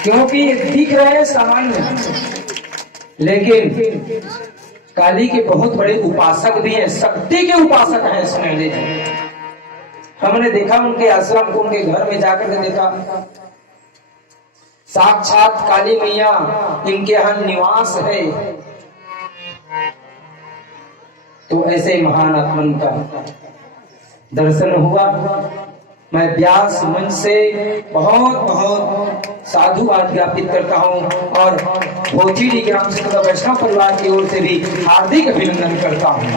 क्योंकि ये दिख रहे हैं सामान्य, लेकिन काली के बहुत बड़े उपासक भी हैं, शक्ति के उपासक हैं सुनैले जी। हमने देखा उनके आश्रम को, उनके घर में जाकर के देखा, साक्षात काली मैया इनके यहाँ निवास है। तो ऐसे महान आत्मन का दर्शन हुआ। मैं व्यास मंच से बहुत बहुत साधुवाद ज्ञापित करता हूँ और भोजीडी ग्राम से तथा वैष्णव परिवार की ओर से भी हार्दिक अभिनंदन करता हूँ।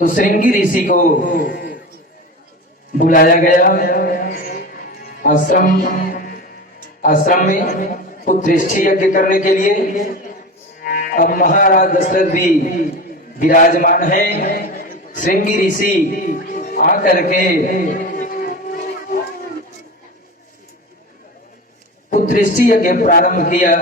तो श्रृंगी ऋषि को बुलाया गया आश्रम में पुत्रेष्ठी यज्ञ करने के लिए। अब महाराज दशरथ भी विराजमान है। श्रृंगी ऋषि आकर के पुत्रेष्ठी यज्ञ प्रारंभ किया।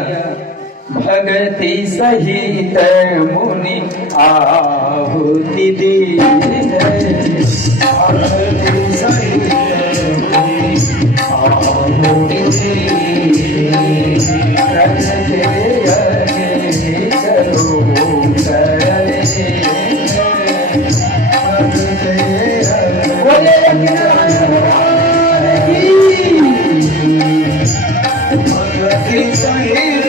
भगति सहित मुनि आहुति दी, भगति सहित मुनि आहुति दी, रचते यज्ञ करो करे, बोले भगति सहित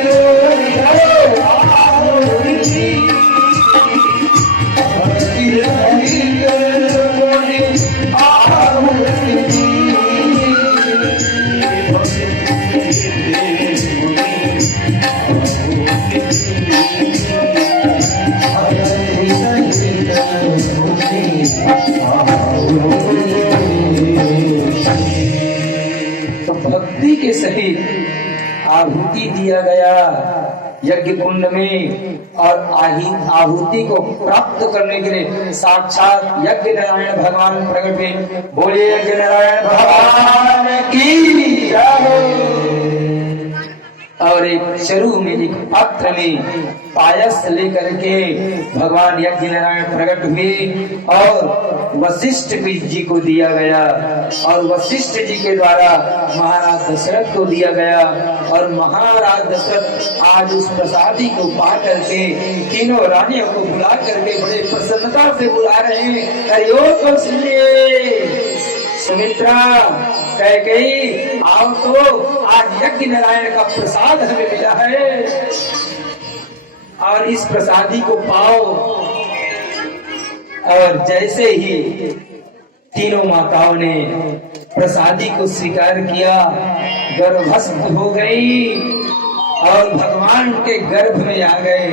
तो भक्ति के सहित आहुति दिया गया यज्ञ कुंड में। और आहुति को प्राप्त करने के लिए साक्षात यज्ञ नारायण भगवान प्रकट हुए। बोलिए यज्ञ नारायण भगवान की जय। और एक चरु में, एक पात्र में पायस लेकर के भगवान यज्ञ नारायण प्रकट हुए और वशिष्ठ जी को दिया गया और वशिष्ठ जी के द्वारा महाराज दशरथ को दिया गया। और महाराज दशरथ आज उस प्रसादी को पा करके तीनों रानियों को बुला करके बड़े प्रसन्नता से बुला रहे हैं। हरि ओम कौशल्ये, सुमित्रा, कैकेयी, आओ तो आज यज्ञ नारायण का प्रसाद हमें मिला है और इस प्रसादी को पाओ। और जैसे ही तीनों माताओं ने प्रसादी को स्वीकार किया, गर्भस्थ हो गई और भगवान के गर्भ में आ गए।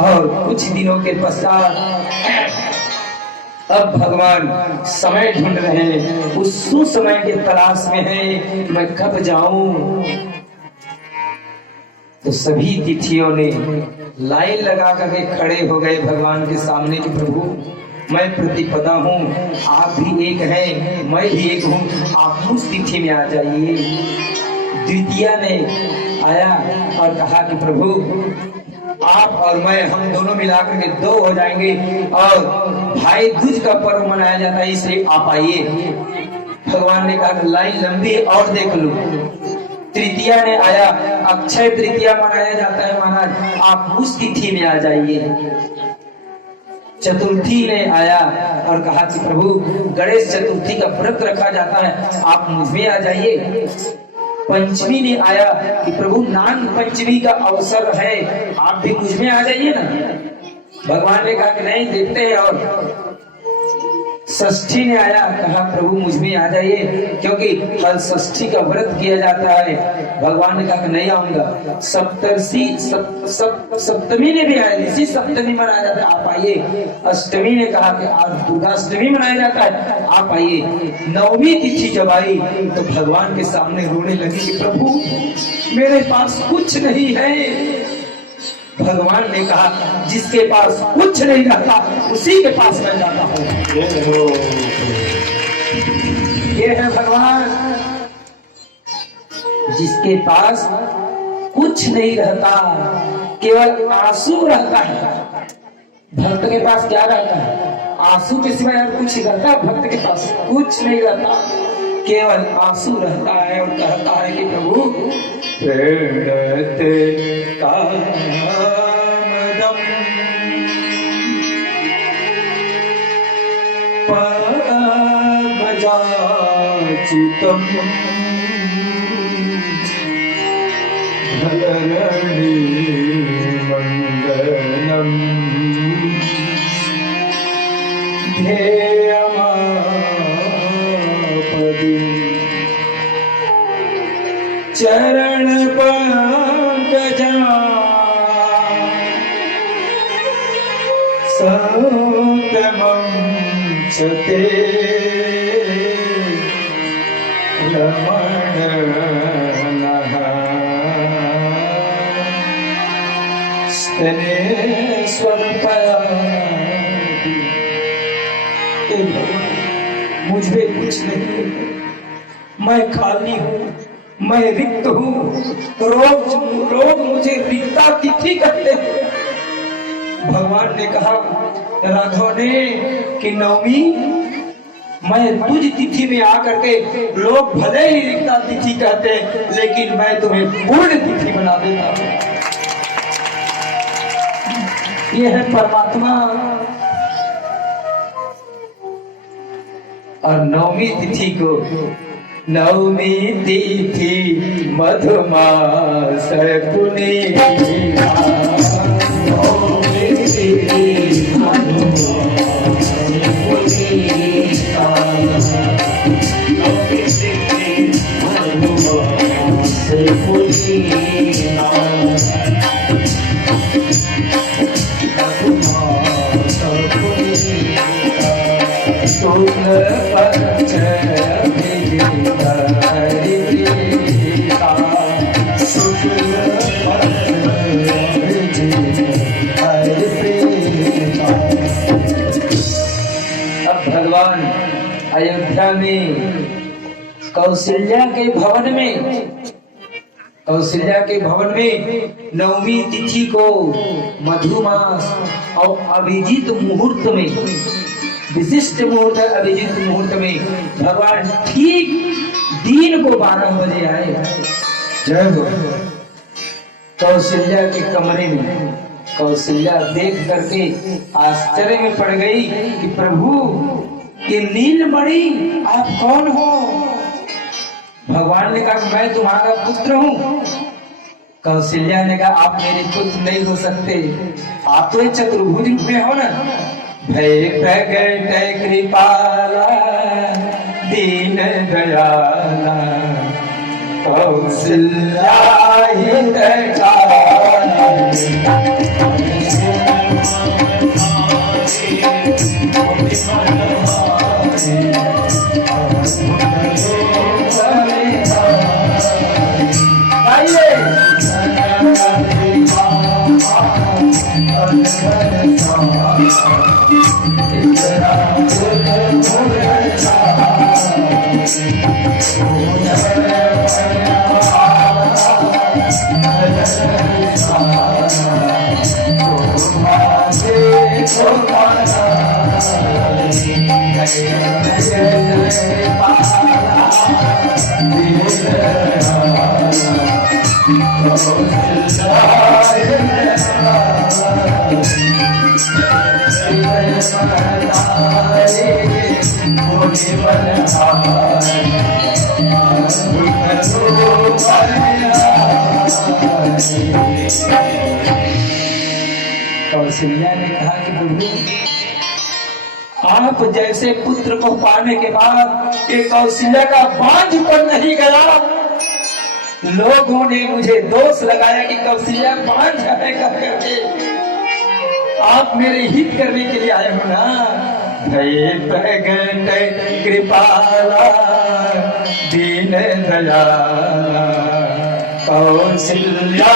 और कुछ दिनों के पश्चात अब भगवान समय ढूंढ रहे हैं, उस सुसमय के तलाश में है, मैं कब जाऊं। तो सभी तिथियों ने लाइन लगा करके खड़े हो गए भगवान के सामने कि प्रभु मैं प्रतिपदा हूँ, आप भी एक हैं, मैं भी एक हूँ, आप उस तिथि में आ जाइए। द्वितीया ने आया और कहा कि प्रभु आप और मैं, हम दोनों मिलाकर के दो हो जाएंगे और भाई दूज का पर्व मनाया जाता है, इसलिए आप आइए। भगवान ने कहा लाइन लंबी और देख लो। तृतीया ने आया, अक्षय तृतीया मनाया जाता है महाराज, आप उस तिथि में आ जाइए। चतुर्थी ने आया और कहा कि प्रभु गणेश चतुर्थी का व्रत रखा जाता है, आप मुझमें आ जाइए। पंचमी ने आया कि प्रभु नाग पंचमी का अवसर है, आप भी मुझ में आ जाइए ना। भगवान ने कहा कि नहीं, देखते हैं। और षष्ठी ने आया, कहा प्रभु मुझ में आ जाइए, क्योंकि हर षष्ठी का व्रत किया जाता है। भगवान ने कहा कि नहीं आऊंगा। सप्तमी ने भी आया, इसी सप्तमी मनाया जाता है, आप आइए। अष्टमी ने कहा कि आज दुर्गाष्टमी मनाया जाता है, आप आइए। नवमी तिथि जब आई तो भगवान के सामने रोने लगी कि प्रभु मेरे पास कुछ नहीं है। भगवान ने कहा जिसके पास कुछ नहीं रहता उसी के पास मैं जाता हूँ। ये है भगवान, जिसके पास कुछ नहीं रहता, केवल आंसू रहता है। भक्त के पास क्या रहता है? आंसू के सिवाय और कुछ रहता? भक्त के पास कुछ नहीं रहता, केवल आंसू रहता है और कहता है कि प्रभु प्रणते कामदम पद्मजाचितम धरणी मंगलम ध्येयमापदि चरण पंकजा सतमं चते रमणनः स्तने स्वल्पयाति। मुझ में कुछ नहीं, मैं खाली हूँ, मैं रिक्त हूँ। लोग मुझे रिक्ता तिथि कहते हैं। भगवान ने कहा राघव ने कि नवमी मैं तुझ तिथि में आकर के लोग भले ही रिक्ता तिथि कहते लेकिन मैं तुम्हें पूर्ण तिथि बना देता हूँ। ये है परमात्मा। और नवमी तिथि को नवमी तिथि मधुमास पुनीता, नवमी तिथि मधुमास पुनीता, नवमी तिथि मधुमास पुनीता, मधुमास पुनीता, शुक्ल पक्ष अभिजिता हरिप्रीता, शुक्ल पक्ष अभिजिता हरिप्रीता। अब भगवान अयोध्या में कौशल्या के भवन में नवमी तिथि को मधुमास और अभिजीत मुहूर्त में, विशिष्ट मुहूर्त अभिजीत मुहूर्त में भगवान ठीक दिन को 12 बजे आए। जय हो। कौशल्या के कमरे में कौशल्या देख करके आश्चर्य में पड़ गई कि प्रभु ये नीलमणि आप कौन हो? भगवान ने कहा मैं तुम्हारा पुत्र हूँ। कौशल्या ने कहा आप मेरे पुत्र नहीं हो सकते, आप तो चतुर्भुज रूप में हो ना। भय प्रगट कृपाला दीन दयाला कौशल्या कौशल्या ने कहा कि प्रभु आप जैसे पुत्र को पाने के बाद ये कौशल्या का बांझपन नहीं गया। लोगों ने मुझे दोष लगाया कि कौशल्या बांझ है करके, आप मेरे हित करने के लिए आए हो ना। भय प्रगट कृपाला दीन दयाला कौशल्या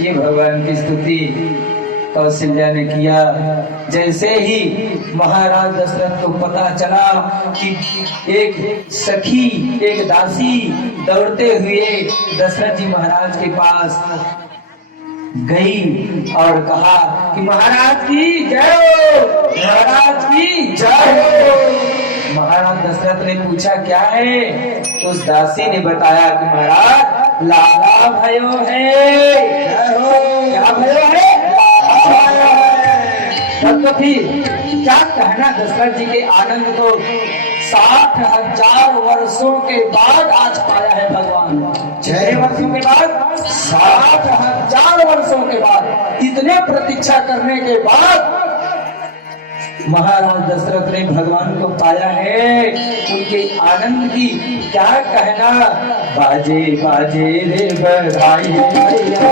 ये भगवान की स्तुति कौशल्या ने किया। जैसे ही महाराज दशरथ को पता चला कि एक सखी, एक दासी दौड़ते हुए दशरथ जी महाराज के पास गई और कहा कि महाराज की जय हो, महाराज की जय हो। महाराज दशरथ ने पूछा क्या है? उस दासी ने बताया कि महाराज लाला भयो है। क्या भयो है? तब तो फिर क्या कहना, दशरथ जी के आनंद को 60,000 वर्षों के बाद आज पाया है भगवान। 6 वर्षों के बाद, 60,000 वर्षों के बाद, इतने प्रतीक्षा करने के बाद महाराज दशरथ ने भगवान को पाया है। उनके आनंद की क्या कहना। बाजे बाजे रे बधाई भैया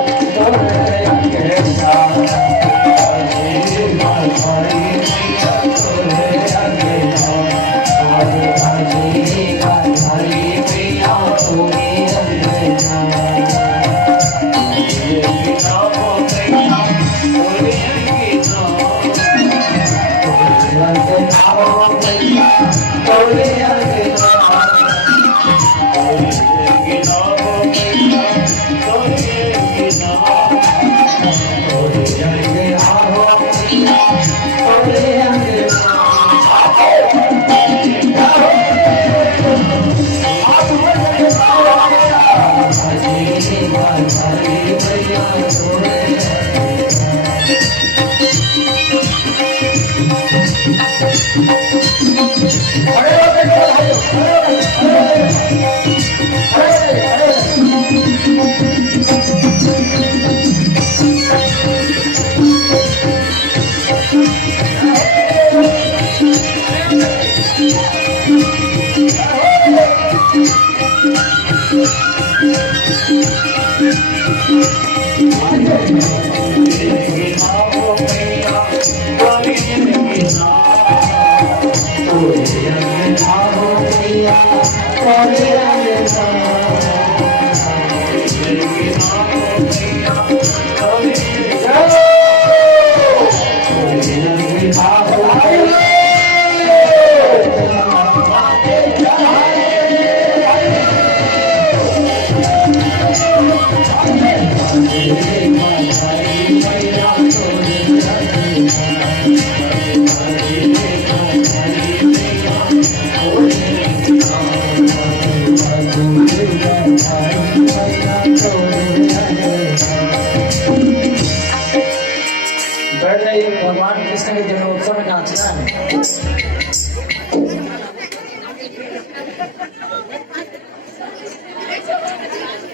भगवान कृष्ण के जन्मोत्सव में नाचना है।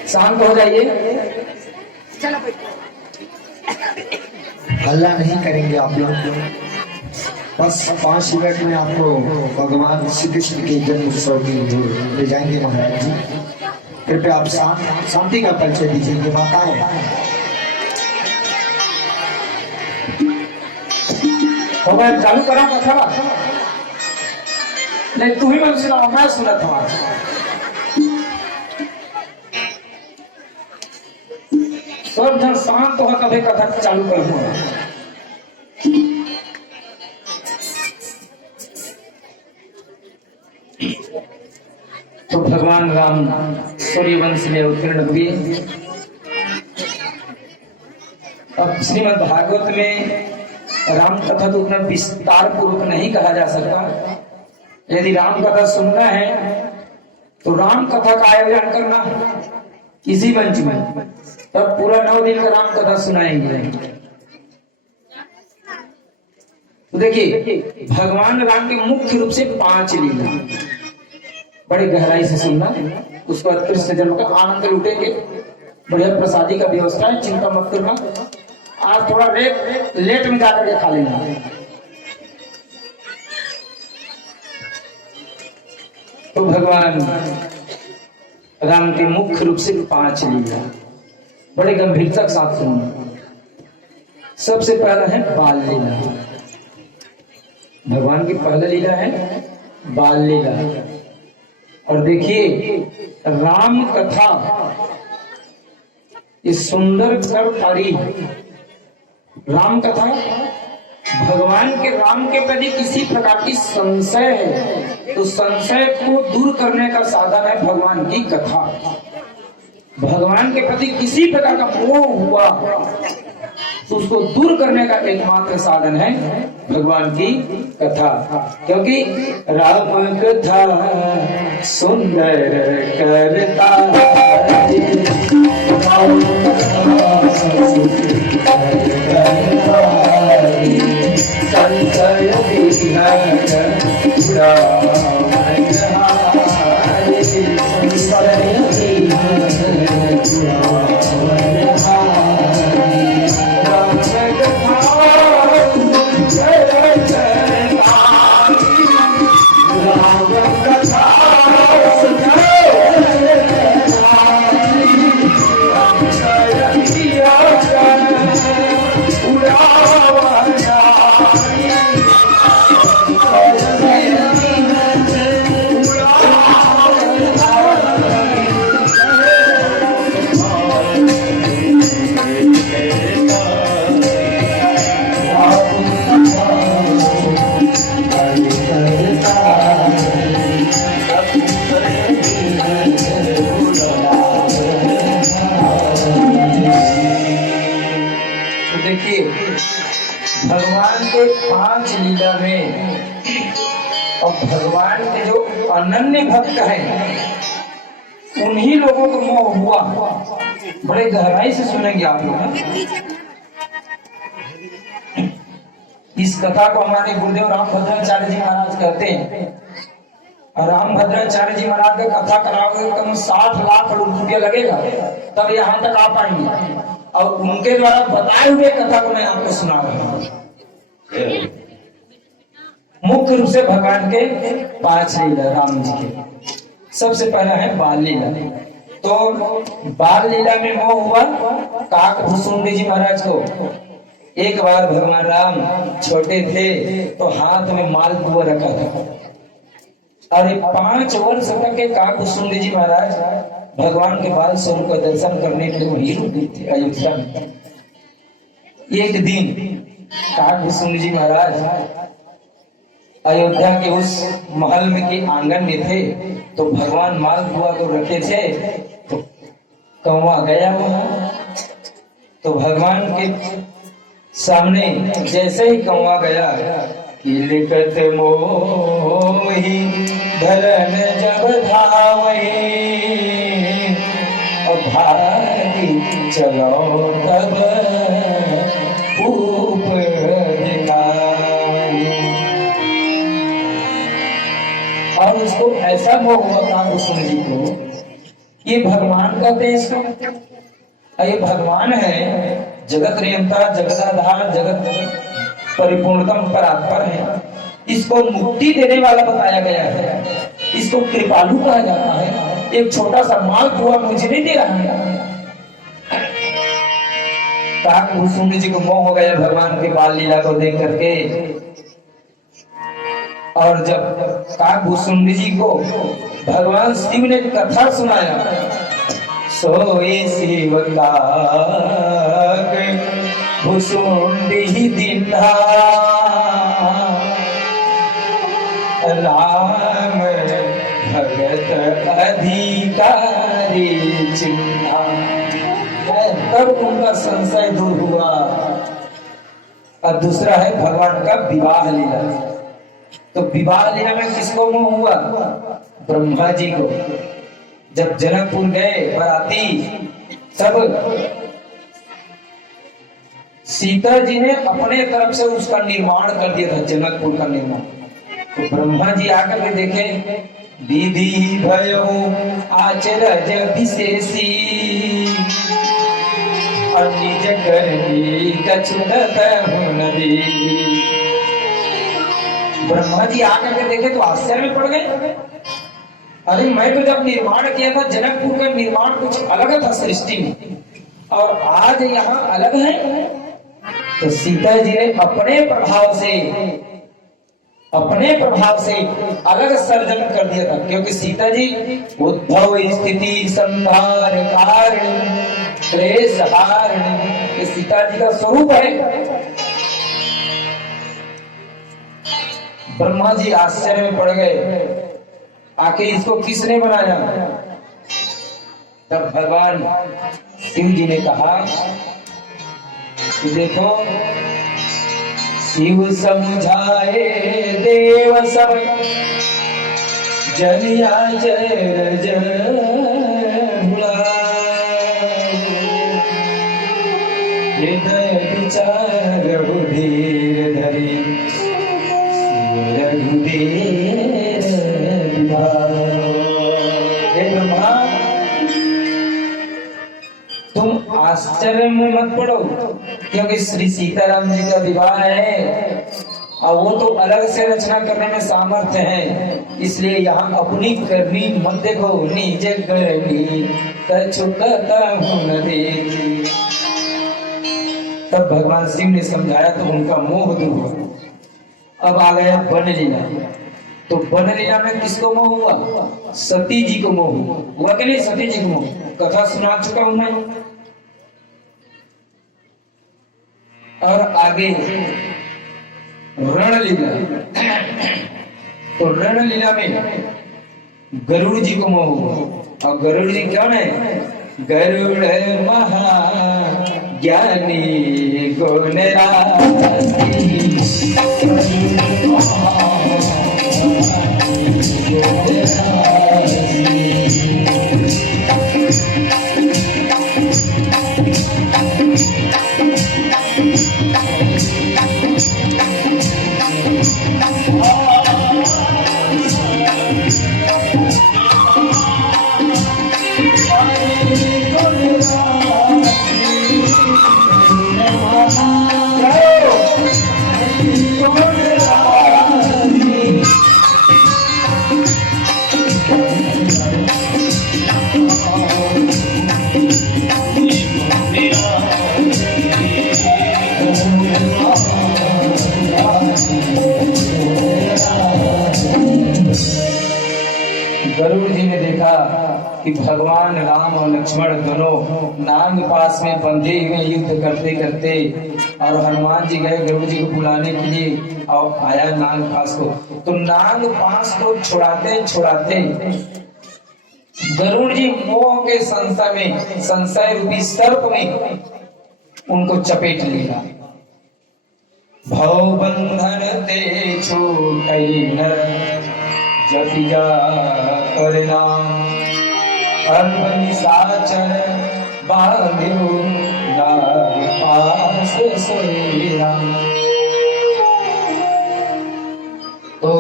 शांत हो जाइए, हल्ला नहीं करेंगे आप लोग। बस 5 मिनट में आपको भगवान श्री कृष्ण के जन्म उत्सव की ले जाएंगे महाराज जी। कृपया आप शांति का परिचय दीजिए। ये माताएं मोबाइल चालू करा कथा नहीं, तू ही मैं सुना, मैं सुना था। सब जन शांत हो तभी कथा चालू करूंगा। तो भगवान राम सूर्यवंश में उत्तीर्ण हुए। अब श्रीमद् भागवत में राम कथा तो उतना विस्तार पूर्वक नहीं कहा जा सकता। यदि राम कथा सुनना है तो राम कथा का आयोजन करना इसी मंच में, तब पूरा 9 दिन का राम कथा सुनाएंगे। तो देखिए भगवान राम के मुख्य रूप से 5 लीला बड़े गहराई से सुनना। उसके बाद कृष्ण जन्म का आनंद लूटेंगे। बढ़िया प्रसादी का व्यवस्था है, चिंता मत करना। आज थोड़ा लेट में जाकर के खा लेना। तो भगवान भगवान राम के मुख्य रूप से 5 लीला, बड़े गंभीरता के साथ सुनिए। सबसे पहला है बाल लीला। भगवान की पहला लीला है बाल लीला। और देखिए राम कथा इस सुंदर कर पारी राम कथा, भगवान के राम के प्रति किसी प्रकार की संशय है तो संशय को दूर करने का साधन है भगवान की कथा। भगवान के प्रति किसी प्रकार का मोह हुआ तो उसको दूर करने का एकमात्र साधन है भगवान की कथा। क्योंकि राम कथा सुंदर करता संशय भगवान के 5 लीला में और भगवान के जो अनन्य भक्त हैं उन्हीं लोगों को मोह हुआ। बड़े गहराई से सुनेंगे आप लोग। इस कथा को हमारे गुरुदेव रामभद्राचार्य जी महाराज कहते हैं। और रामभद्राचार्य जी महाराज का कथा कराओगे कम 60 लाख रुपया लगेगा तब यहाँ तक आ पाएंगे। और उनके द्वारा बताए हुए कथा को मैं आपको सुना रहा हूँ। मुख्य रूप से भगवान के 5 लीला राम जी के। सबसे पहला है बाल लीला। तो बाल लीला में मोह हुआ काकभूसुंडी जी महाराज को। एक बार भगवान राम छोटे थे तो हाथ में मालपुआ रखा था। और 5 वर्ष तक के काकभूसुंडी जी महाराज भगवान के बाल स्वरूप का दर्शन करने के लिए वहीं रुके थे अयोध्या में। एक दिन काकभूसुंडी जी महाराज अयोध्या के उस महल में के आंगन में थे तो भगवान मालपुआ को रखे थे तो कौवा गया वहां। तो भगवान के सामने जैसे ही कौवा गया कि लिखत मोही धरन जब धावई और भागी चलो तब ऊप दिखाई। और उसको ऐसा मोह हुआ काकभूसुंडी जी को ये भगवान का देश को, ये भगवान है जगत नियंता जगदाधार जगत परिपूर्णतम परात्पर है। इसको मुक्ति देने वाला बताया गया है। इसको कृपालु कहा जाता है। एक छोटा सा मालपुआ मुझे नहीं दे रहा है। काकभूसुंडी जी को मोह हो गया भगवान के बाल लीला को देख करके। और जब काकभूसुंडी जी को भगवान शिव ने कथा सुनाया सोए शिव भूसुंडी दीन्हा राम भगत अधिकारी चिन्हा। तब उनका संशय दूर हुआ। और दूसरा है भगवान का विवाह लीला। तो विवाह लीला में किसको मोह हुआ? ब्रह्मा जी को। जब जनकपुर गए बराती तब सीता जी ने अपने तरफ से उसका निर्माण कर दिया था, जनकपुर का निर्माण। तो ब्रह्मा जी आकर के देखे विधि भयो आचरज विशेषी और निज करनी कछुनत नदी। ब्रह्मा जी आकर के देखे तो आश्चर्य में पड़ गए। अरे मैं तो जब निर्माण किया था जनकपुर का निर्माण कुछ अलग था सृष्टि में, और आज यहाँ अलग है। तो सीता जी ने अपने प्रभाव से अलग सर्जन कर दिया था, क्योंकि सीता जी उद्भव स्थिति संहार कारण क्लेश हारण, ये सीता जी का स्वरूप है। ब्रह्मा जी आश्चर्य में पड़ गए, आखिर इसको किसने बनाया? तब भगवान शिव जी ने कहा कि देखो, शिव समझाए देव सब जनिया जय हृदय विचार धीर धरे रघुवीर ब्रह्मा, तुम आश्चर्य में मत पड़ो, क्योंकि श्री सीताराम जी का विवाह है और वो तो अलग से रचना करने में सामर्थ्य है, इसलिए यहाँ अपनी करनी मत देखो, निज करनी कछुकता हूं न देखी। तब भगवान शिव ने समझाया तो उनका मोह दूर हुआ। अब आ गया वन लीला। तो वन लीला में किसको मोह हुआ? सती जी को मोह हुआ कि नहीं? सती जी को मोह, कथा सुना चुका हूं मैं। और आगे रण लीला। तो रण लीला में गरुड़ जी को मोह हुआ। और गरुड़ जी कौन है? गरुड़ महाज्ञानी गुणराशि, गरुड़ जी ने देखा कि भगवान राम और लक्ष्मण दोनों नाग पास में बंधे हुए युद्ध करते करते, और हनुमान जी गए गरुड़ जी को बुलाने के लिए, और आया नाग पास को। तो नाग पास को छुड़ाते छुड़ाते गरुड़ जी मोह के संशय रूपी सर्प में उनको चपेट लिया। भव बंधन ते छूटई नर जपिया परिणाम, अर्ध निशाचर बांधियो नाग पास सोई राम। तो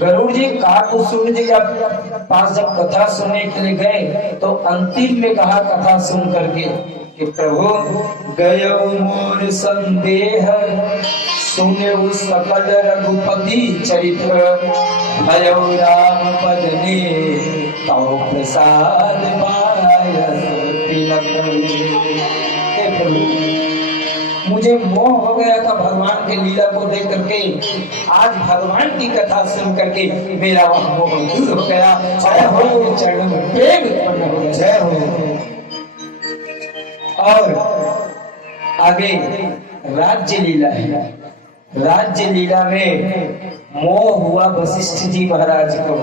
गरुड़ जी काकभूषण जी के पास जब कथा सुनने के लिए गए, तो अंतिम में कहा कथा सुन करके कि प्रभु गयो मोर संदेह, सुने उस सकल रघुपति चरित्र, भयो राम पद ने तौ प्रसाद पायस तिलक। हे प्रभु, मुझे मोह हो गया था भगवान के लीला को देख करके, आज भगवान की कथा सुन करके मेरा वह मोह दूर हो गया। जय हो, चरणों में प्रेम उत्पन्न हो गया। जय हो। और आगे राज्य लीला है। राज्य लीला में मोह हुआ वशिष्ठ जी महाराज को।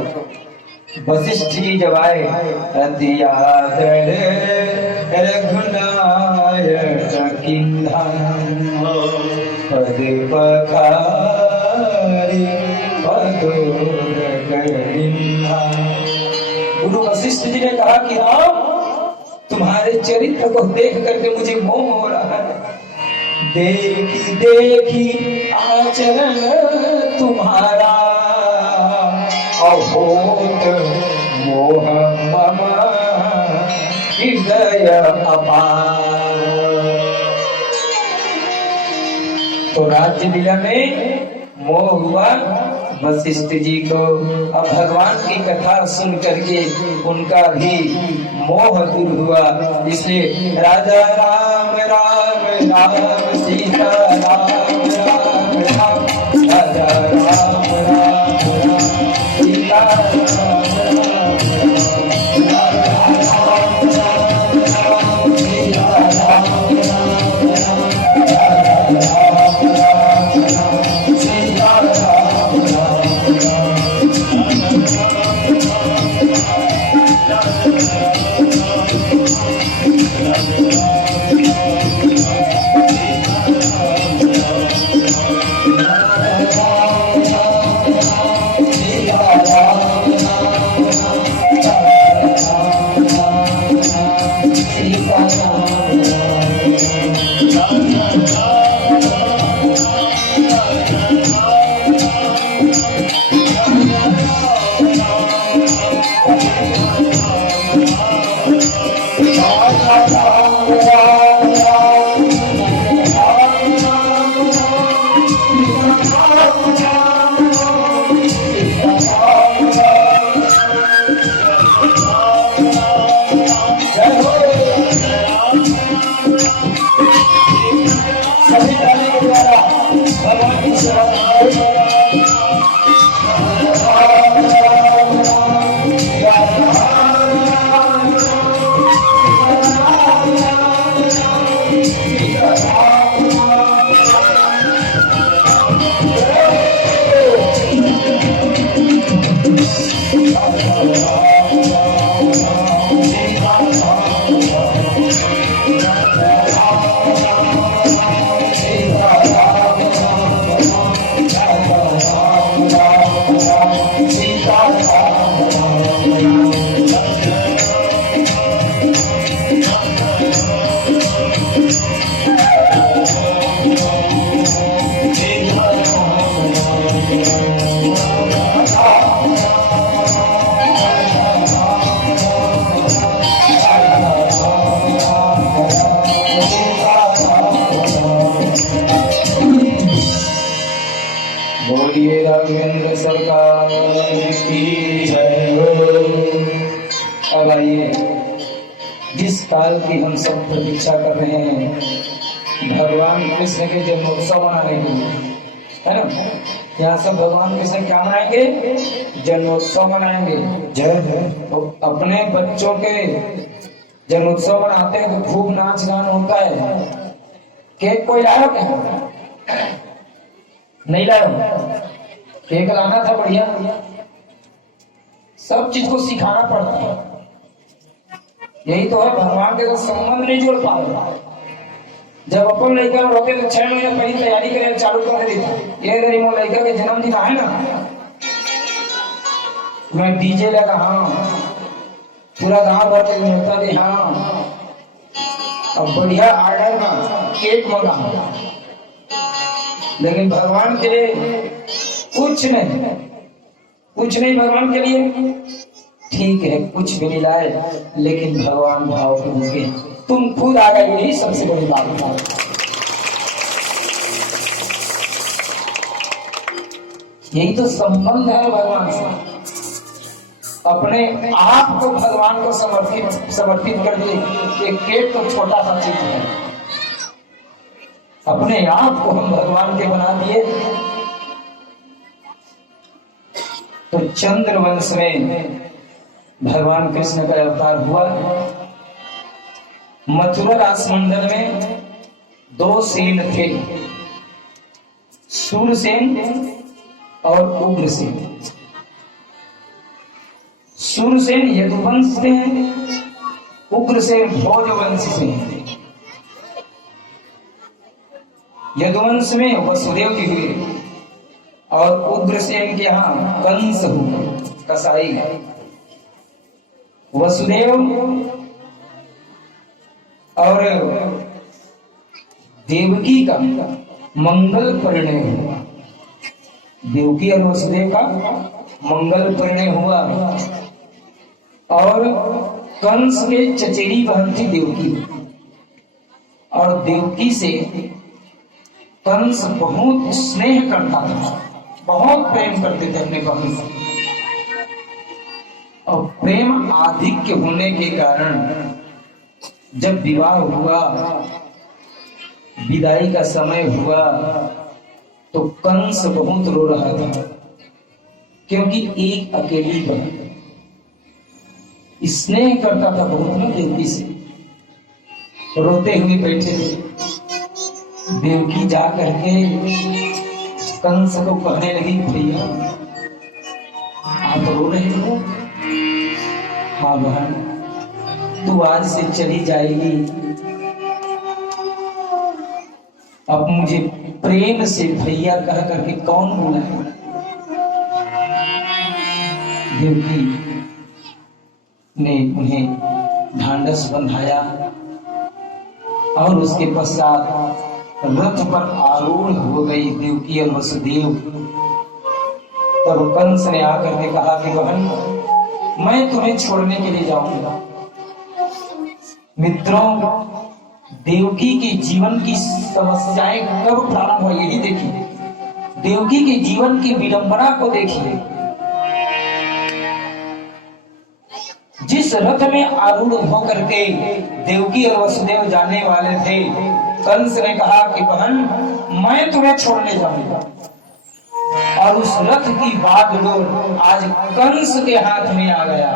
वशिष्ठ जी जब आए, रघुनायक किन्हा पद पखारी पदोर करिन्हा। गुरु वशिष्ठ जी ने कहा कि राम, तुम्हारे चरित्र को देख करके मुझे मोह हो रहा है। देखी देखी आचरण तुम्हारा, अहोत मोह मम हृदय अपार। तो राज्य लीला में मोह हुआ वशिष्ठ जी को अब भगवान की कथा सुन करके उनका भी मोह दूर हुआ। इसलिए राजा राम राम राम सीता राम राम राम, राजा राम राम राम सीता राम बोलिए राघवेंद्र सरकार की जय हो। अब आइए, जिस काल की हम सब प्रतीक्षा कर रहे हैं, भगवान कृष्ण के जन्मोत्सव मनाने के लिए, है ना। यहाँ सब भगवान कृष्ण क्या मनाएंगे? जन्मोत्सव मनाएंगे। जय जय। तो अपने बच्चों के जन्मोत्सव मनाते हैं तो खूब नाच गान होता है। केक कोई लाया क्या? नहीं लाया? केक लाना था बढ़िया। सब चीज को सिखाना पड़ता है। यही तो है, भगवान के साथ संबंध नहीं जोड़ पा रहा। जब अपन लड़का होते तो 6 महीने पहले तैयारी करे चालू कर देता। ये मेरी मोर लड़का के जन्मदिन है ना, मैं डीजे लगा, हाँ पूरा गांव भर के मिलता दे, हाँ अब बढ़िया ऑर्डर में केक मंगा। लेकिन भगवान के लिए कुछ नहीं भगवान के लिए। ठीक है, कुछ भी नहीं लाए, लेकिन भगवान भाव के होंगे। तुम खुद आ गए, यही सबसे बड़ी बात है। यही तो संबंध है भगवान से। अपने आप को भगवान को समर्पित कर दिए। एक केक तो छोटा सा चीज है, अपने आप को हम भगवान के बना दिए। तो चंद्रवंश में भगवान कृष्ण का अवतार हुआ। मथुरा राजमंडल में 2 सेन थे, सूरसेन और उग्रसेन। सूरसेन यदुवंश से, उग्रसेन भोजवंश से। यदुवंश में वसुदेव जी हुए और उग्रसेन के यहाँ कंस हुए, कसाई। वसुदेव और देवकी का मंगल परिणय हुआ। देवकी और वसुदेव का मंगल परिणय हुआ। और कंस के चचेरी बहन थी देवकी, और देवकी से कंस बहुत स्नेह करता था। बहुत प्रेम करते थे अपने बहन से, और प्रेम आधिक्य होने के कारण जब विवाह हुआ, विदाई का समय हुआ, तो कंस बहुत रो रहा था, क्योंकि एक अकेली बहन स्नेह करता था बहुत ना देवकी से। रोते हुए बैठे थे, देवकी जा करके कंस को कहने लगी, भैया आप रो रहे हो? हाँ बहन, तू आज से चली जाएगी, अब मुझे प्रेम से भैया कह करके कौन बुलाए? देवकी ने उन्हें ढांढस बंधाया और उसके पश्चात रथ पर आरूढ़ हो गई देवकी और वसुदेव। तब कंस ने आकर के कहा कि बहन, मैं तुम्हें छोड़ने के लिए जाऊंगा। मित्रों, देवकी के जीवन की समस्याएं कब प्रारंभ हुई, यही देखिए। देवकी के जीवन की विडंबना को देखिए। जिस रथ में आरूढ़ होकर के देवकी और वसुदेव जाने वाले थे, कंस ने कहा कि बहन, मैं तुम्हें छोड़ने जाऊंगा। और उस रथ की बागडोर आज कंस के हाथ में आ गया।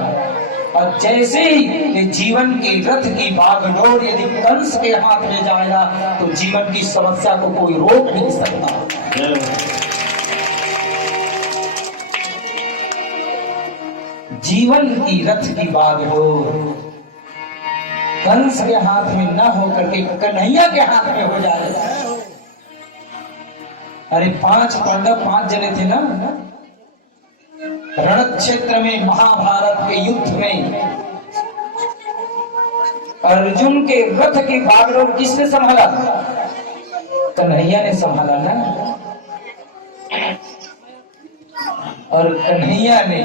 और जैसे ही जीवन के रथ की बागडोर यदि कंस के हाथ में जाएगा, तो जीवन की समस्या को कोई रोक नहीं सकता। जीवन की रथ की बागडोर कंस के हाथ में न होकर के कन्हैया के हाथ में हो जाएगा। अरे 5 पांडव 5 जने थे ना, रण क्षेत्र में महाभारत के युद्ध में अर्जुन के रथ की बागडोर किसने संभाला? कन्हैया ने संभाला ना। और कन्हैया ने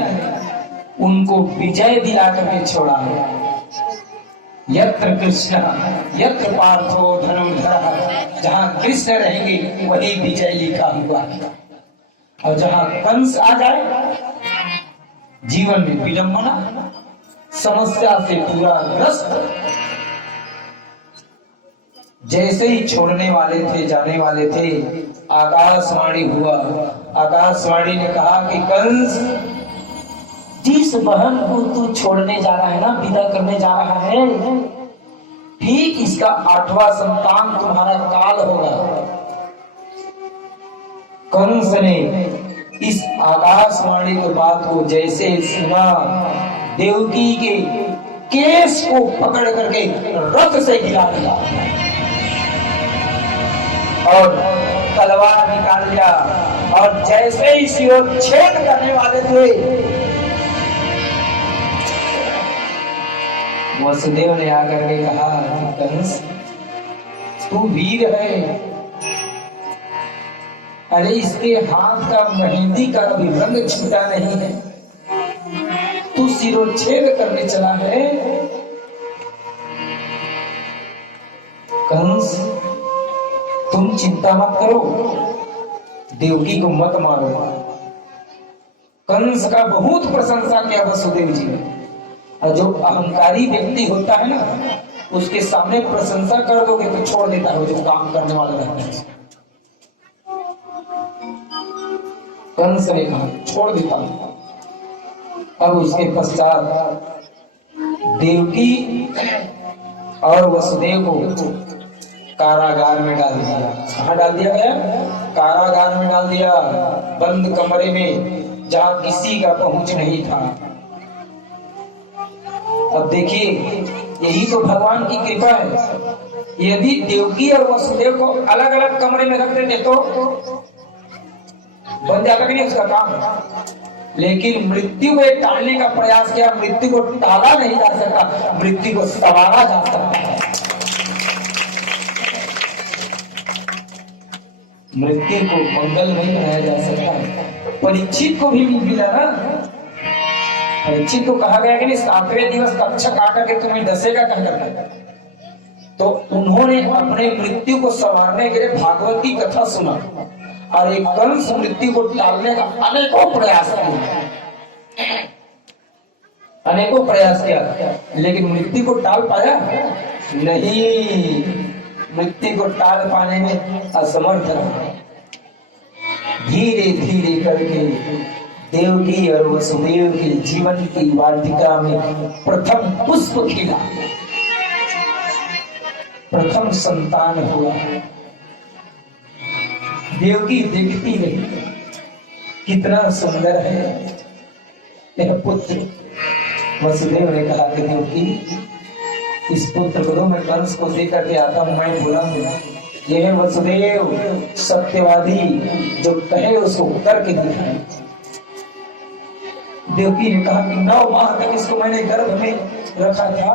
उनको विजय दिला करके छोड़ा। यत्र कृष्ण यत्र पार्थो धनुर्धरः, जहां कृष्ण रहेंगे वही विजय लिखा हुआ। और जहां कंस आ जाए, जीवन में विडंबना, समस्या से पूरा ग्रस्त। जैसे ही छोड़ने वाले थे, जाने वाले थे, आकाशवाणी हुआ। आकाशवाणी ने कहा कि कंस, जिस बहन को तू छोड़ने जा रहा है ना, विदा करने जा रहा है, ठीक इसका 8वां संतान तुम्हारा काल होगा। कंस ने इस आकाशवाणी के बात को जैसे सुना, देवकी के केस को पकड़ करके रथ से गिरा दिया और तलवार निकाल लिया। और जैसे ही शिरोच्छेद करने वाले थे, वसुदेव ने आकर के कहा, कंस तू वीर है, अरे इसके हाथ का मेहंदी का अभी रंग छूटा नहीं है, तू शिरोच्छेद करने चला है। कंस तुम चिंता मत करो, देवकी को मत मारो। कंस का बहुत प्रशंसा किया वसुदेव जी ने। और जो अहंकारी व्यक्ति होता है ना, उसके सामने प्रशंसा कर दोगे तो छोड़ देता है जो काम करने वाला रहता है। कंस ने कहा छोड़ देता हूं। अब उसके पश्चात देवकी और वसुदेव को कारागार में डाल दिया। कहाँ डाल दिया गया? कारागार में डाल दिया, बंद कमरे में जहां किसी का पहुंच नहीं था। अब देखिए, यही तो भगवान की कृपा है। यदि देवकी और वसुदेव को अलग अलग कमरे में रख देते तो बन जाता कि नहीं उसका काम। लेकिन मृत्यु को टालने का प्रयास किया। मृत्यु को टाला नहीं जा सकता, मृत्यु को संवारा जा सकता है। मृत्यु को मंगल नहीं बनाया जा सकता। परीक्षित को भी मिला ना, परीक्षित को कहा गया कि नहीं 7वें दिवस तक्षक आकर के तुम्हें डसेगा कह करके। तो उन्होंने अपने मृत्यु को संवारने के लिए भागवत की कथा सुना और एक कंस मृत्यु को टालने का अनेकों प्रयास किया, लेकिन मृत्यु को टाल पाया नहीं। मृत्यु को टाल पाने में असमर्थ रहा। धीरे धीरे करके देवकी और वसुदेव के जीवन की वाटिका में प्रथम पुष्प खिला, प्रथम संतान हुआ। देवकी देखती रही, कितना सुंदर है यह पुत्र। वसुदेव ने कहा कि देवकी, इस पुत्र को मैं कंस को दे करके आता हूं, मैं बोला यह वसुदेव सत्यवादी, जो कहे उसको करके दिखाए। देवकी ने कहा कि 9 माह तक इसको मैंने गर्भ में रखा था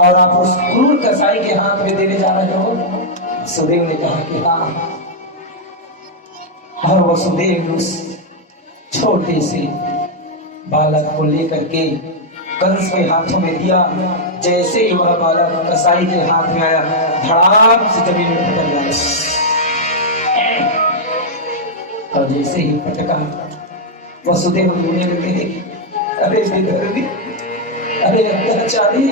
और आप उस क्रूर कसाई के हाथ में देने जा रहे हो। वसुदेव ने कहा कि हाँ। और वसुदेव उस छोटे से बालक को लेकर के कंस के हाथों में दिया। जैसे ही वह बालक कसाई के हाथ में आया, धड़ाम से जमीन में पटक गया। और जैसे ही पटका, वसुदेव रोने लगे, अरे विदर्भी, अरे अत्याचारी,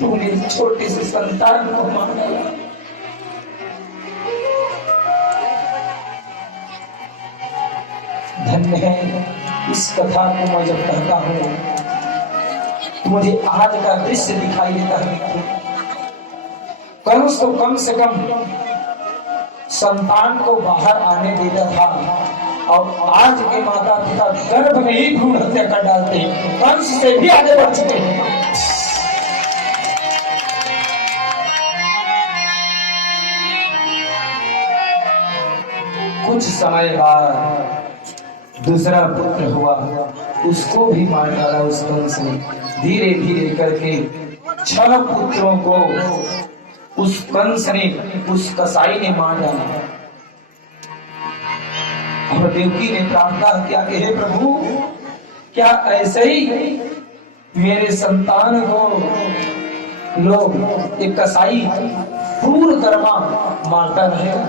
तूने छोटे से संतान को मार डाला। धन्य है, इस कथा को मैं जब पढ़ता हूँ तो मुझे आज का दृश्य दिखाई देता है। कंस तो कम से कम संतान को बाहर आने देता था, और आज के माता पिता गर्भ में ही भ्रूण हत्या कर डालते हैं। कंस से भी आगे बढ़ चुके हैं। कुछ समय बाद दूसरा पुत्र हुआ, उसको भी मार डाला उस कंस ने। धीरे धीरे करके 6 पुत्रों को उस कंस ने, उस कसाई ने मार डाला। और देवकी ने प्रार्थना किया कि हे प्रभु, क्या ऐसे ही मेरे संतान को लोग एक कसाई क्रूर कर्मा मारता रहेगा?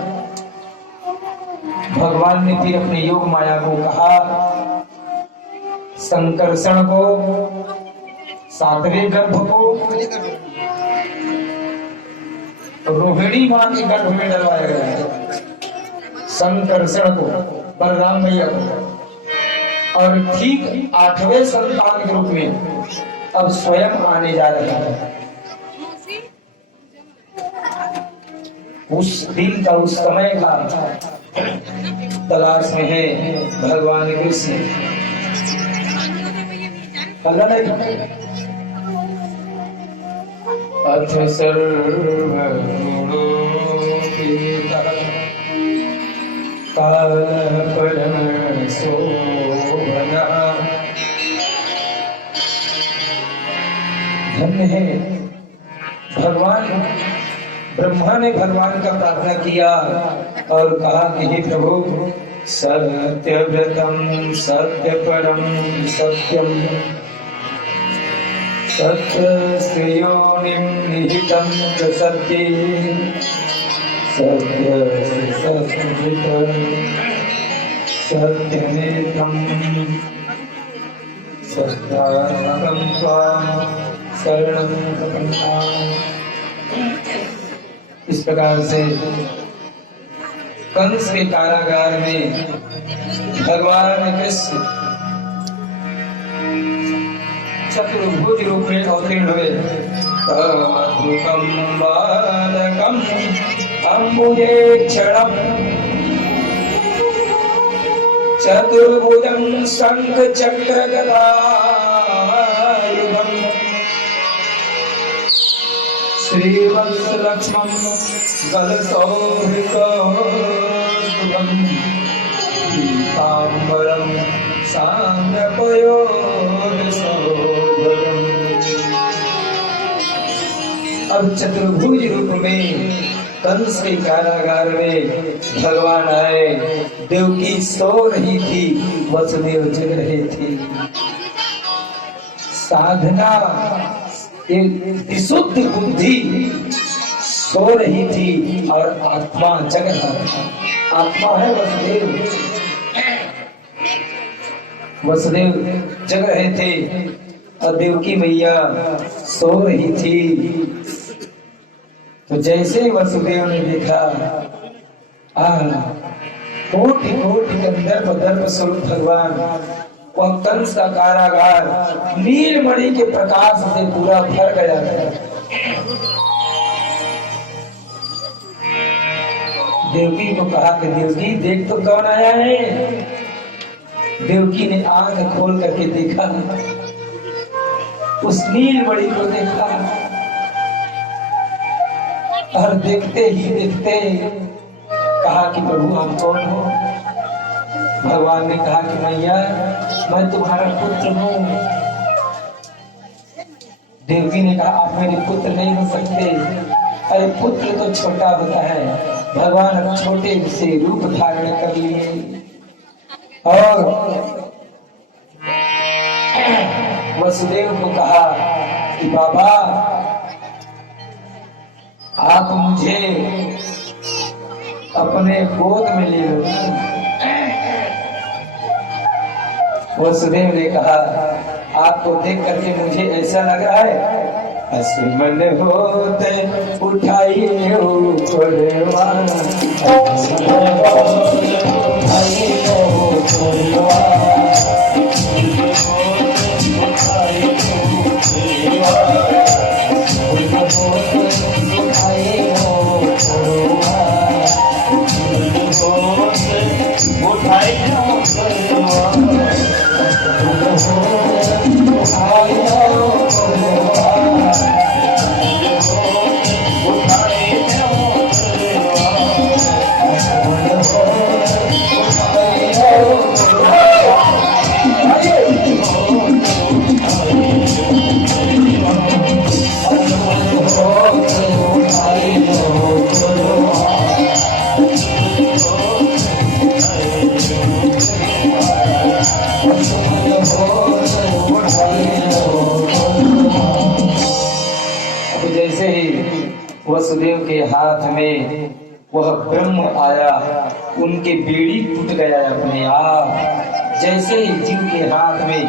भगवान ने फिर अपने योग माया को कहा, संकर्षण को, 7वें गर्भ को रोहिणी मां के गर्भ में डलवाया गया। संकर्षण को बलराम भैया को, और ठीक 8वें संतान के रूप में अब स्वयं आने जा रहे हैं। उस दिन का, उस समय का तलाश में है भगवान कृष्ण। अथ सर्वगुणोपेतः कालः परमः शोभनः। धन्य है भगवान। ब्रह्मा ने भगवान का प्रार्थना किया और कहा कि हे प्रभु, सत्यव्रतम सत्यपरम सत्यम सत्यस्योनिं निहितं च सत्ये सत्यस्य सत्यं सत्यमेतं सत्यात्मकं त्वां शरणं प्रपन्नामि। इस प्रकार से कंस के कारागार में भगवान कृष्ण चतुर्भुज रूप में अवतीर्ण हुए। अद्भुतम बालकम अम्बुजेक्षणम चतुर्भुजं शंख चक्र गदायुधं श्रीवत्स लक्ष्मण गलशोभितं पीताम्बरं साम्यपयोधशोभरम्। अब चतुर्भुज रूप में कंस के कारागार में भगवान आए। देवकी सो रही थी, वसुदेव जग रहे थे। साधना एक विशुद्ध बुद्धि सो रही थी और आत्मा जग रहा था। आत्मा है वसुदेव। वसुदेव जग रहे थे और देवकी मैया सो रही थी। तो जैसे ही वसुदेव ने देखा, कोटि कोटि गंधर्व दर्प स्वरूप भगवान, वह कंस का कारागार नीलमणि के प्रकाश से पूरा भर गया था। देवकी को कहा कि देवकी देख तो कौन आया है। देवकी ने आंख खोल करके देखा, उस नीलमणि को देखा और देखते ही देखते कहा कि प्रभु आप कौन हो। भगवान ने कहा कि मैया मैं तुम्हारा पुत्र हूँ। देवकी ने कहा आप मेरे पुत्र नहीं हो सकते। अरे पुत्र तो छोटा होता है, भगवान अब छोटे से रूप धारण कर लिए। और वसुदेव को कहा कि बाबा आप मुझे अपने गोद में ले लो। वसुदेव ने कहा आपको देख करके मुझे ऐसा लग रहा है मन होते उठाइए वसुदेव के हाथ में वह ब्रह्म आया, उनके बेड़ी टूट गया अपने आप। जैसे ही जीव के हाथ में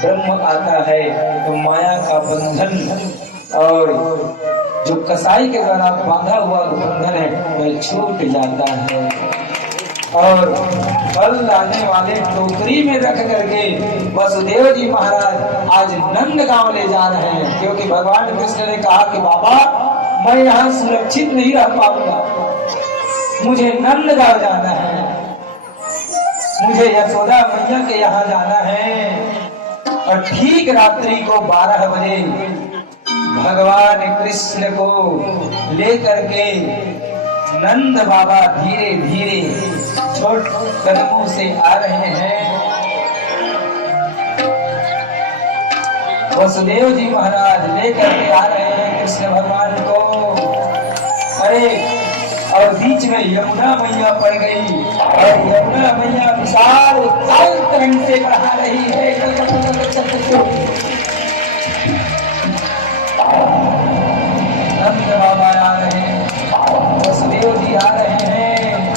ब्रह्म आता है तो माया का बंधन और जो कसाई के द्वारा बांधा हुआ बंधन है वह छूट जाता है। और फल लाने वाले टोकरी में रख करके वसुदेव जी महाराज आज नंद गांव ले जा रहे हैं, क्योंकि भगवान कृष्ण ने कहा कि बाबा मैं यहाँ सुरक्षित नहीं रह पाऊंगा, मुझे नंद गांव जाना है, मुझे यशोदा मैया के यहाँ जाना है। और ठीक रात्रि को 12 बजे भगवान कृष्ण को लेकर के नंद बाबा धीरे धीरे छोटे कदमों से आ रहे हैं। वसुदेव जी महाराज लेकर के आ रहे हैं कृष्ण भगवान को। अरे और बीच में यमुना मैया पड़ गई और यमुना मैया विशाल काल तरंग से बढ़ा रही है। नंद बाबा आ रहे हैं, वसुदेव जी आ रहे हैं,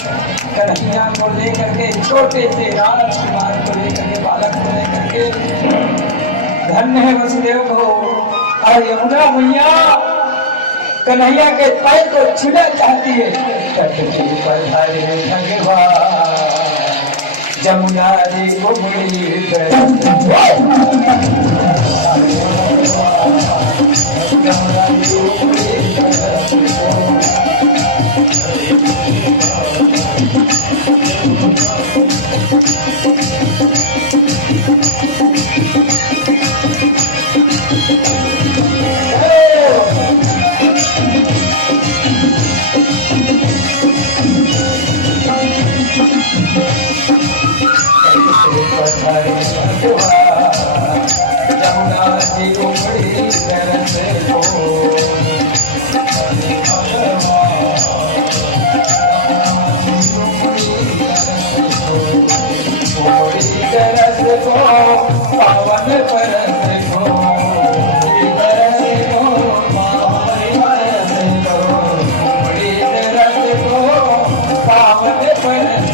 कन्हैया को लेकर के, छोटे से राजकुमार को लेकर के, बालक को लेकर के। धन्य है वसुदेव को। और यमुना मैया कन्हैया के पैर को छूना चाहती है। भगवान जमुना जी को पावन परस को पावन परस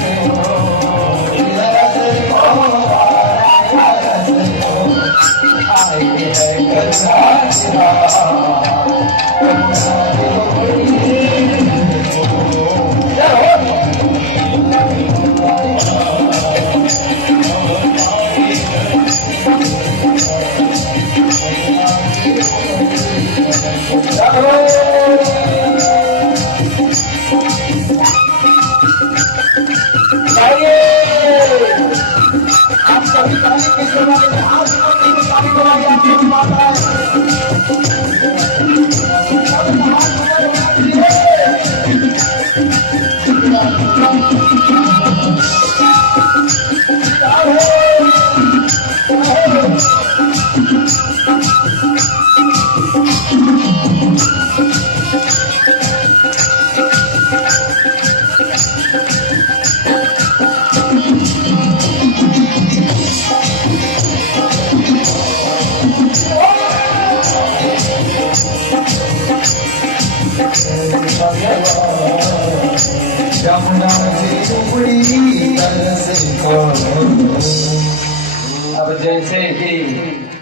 अब जैसे ही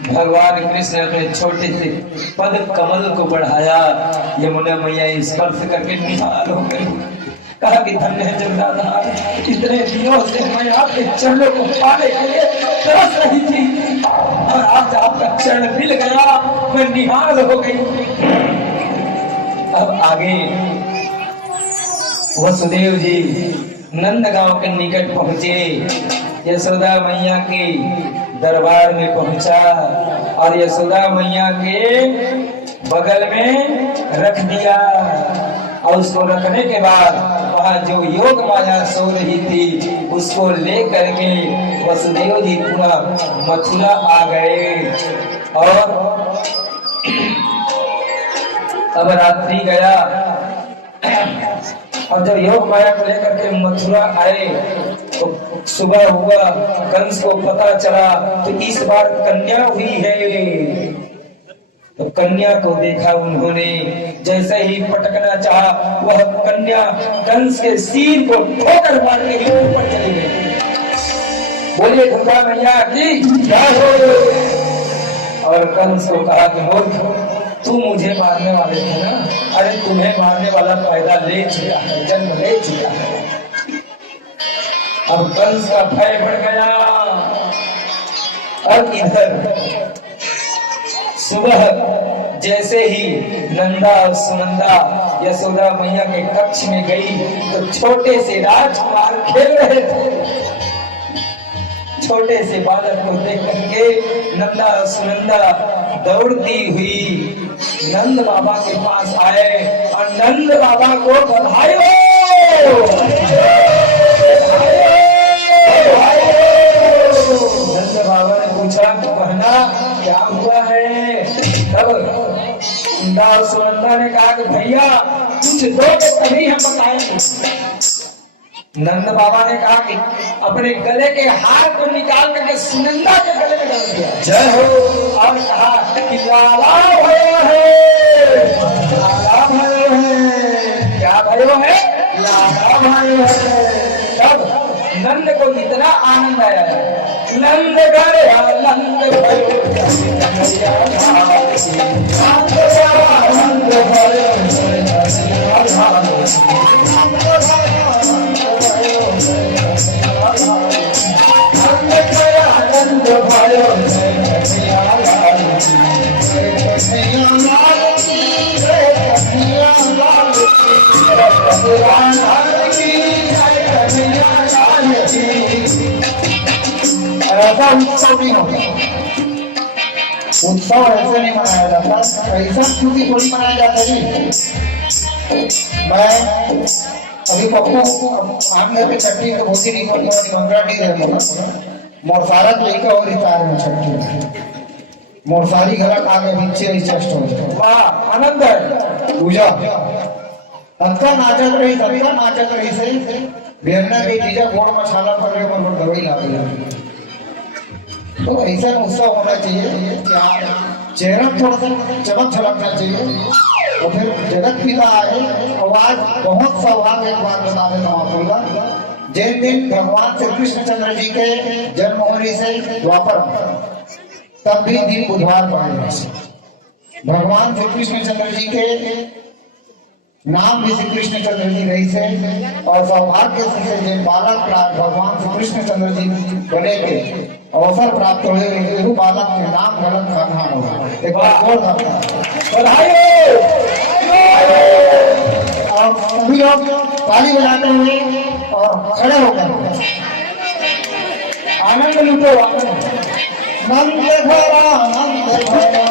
भगवान कृष्ण अपने छोटे से पद कमल को बढ़ाया, यमुना मैया स्पर्श करके निहाल हो गई। कहा कि धन्य है जगदाधार, इतने दिनों से मैं आपके चरणों को पाने के लिए तरस रही थी और आज आपका चरण मिल गया, मैं निहाल हो गई। अब आगे वसुदेव जी नंदगांव के निकट पहुंचे, यशोदा मैया के दरबार में पहुंचा और यशोदा मैया के बगल में रख दिया। और उसको रखने के बाद वहाँ जो योग माया सो रही थी उसको ले करके वसुदेव जी पूरा मथुरा आ गए। और अब रात्रि गया और जब योग माया को लेकर के मथुरा आए तो सुबह हुआ, कंस को पता चला तो इस बार कन्या हुई है। तो कन्या को देखा उन्होंने, जैसे ही पटकना चाहा वह कन्या कंस के सिर को ठोकर मार के ऊपर चली गई। बोलिए दुर्गा मैया की जय हो। और कंस को कहा कि मूर्ख, तू मुझे मारने वाले थे ना, अरे तुम्हें मारने वाला पैदा ले चुका है, जन्म ले चुका है। अब कंस का भय बढ़ गया। और इधर सुबह जैसे ही नंदा और सुनंदा यशोदा मैया के कक्ष में गई तो छोटे से राजकुमार खेल रहे थे। छोटे से बालक को देख करके नंदा और सुनंदा दौड़ती हुई नंद बाबा के पास आए और नंद बाबा को बधाई हो। नंद बाबा ने पूछा कहना क्या हुआ है। तब नंदा और सुनंदा ने कहा कि भैया कुछ दो तभी हम बताएंगे। नंद बाबा ने कहा कि अपने गले के हार को निकाल करके सुनंदा के गले में डाल दिया, जय हो, और कहा कि लाला भयो है, लाला भयो है, क्या भयो है, लाला भयो है। तब नंद को इतना आनंद आया, नंद गया नंद भयो, ऐसा उत्सव नहीं होता, उत्सव ऐसे नहीं मनाया जाता। ऐसा क्योंकि थोड़ी मनाया जाता है। मैं अभी पप्पू आम पे छठी तो होती नहीं पड़ी और मंगरा नहीं रहे मोरसारा लेकर और इतार में छठी मोरसारी गलत आगे नीचे चेस्ट हो जाए। वाह आनंद है। पूजा अंता नाचक रही सही बेरना के डीजा गोड़ मसाला पड़ रहे पर दवाई ला रही। तो ऐसा उत्सव होना चाहिए, चेहरा थोड़ा सा चमक झलकना चाहिए। और फिर जगत पिता आए और आज बहुत सौभाग्य एक बात बता देता हूँ आपको। जिस दिन भगवान श्री कृष्णचंद्र जी के जन्म होने से द्वापर तब भी दिन बुधवार पड़ेगा। भगवान श्री कृष्णचंद्र जी के नाम भी श्री कृष्णचंद्र जी रही से और सौभाग्य से जो बालक प्राप्त भगवान श्री कृष्णचंद्र जी बने के अवसर प्राप्त हुए एहू बालक के नाम गलत खाना होगा। एक बार और बधाई और सभी लोग ताली बजाते हुए और खड़े होकर आनंद लूटो। नंद भरा नंद भरा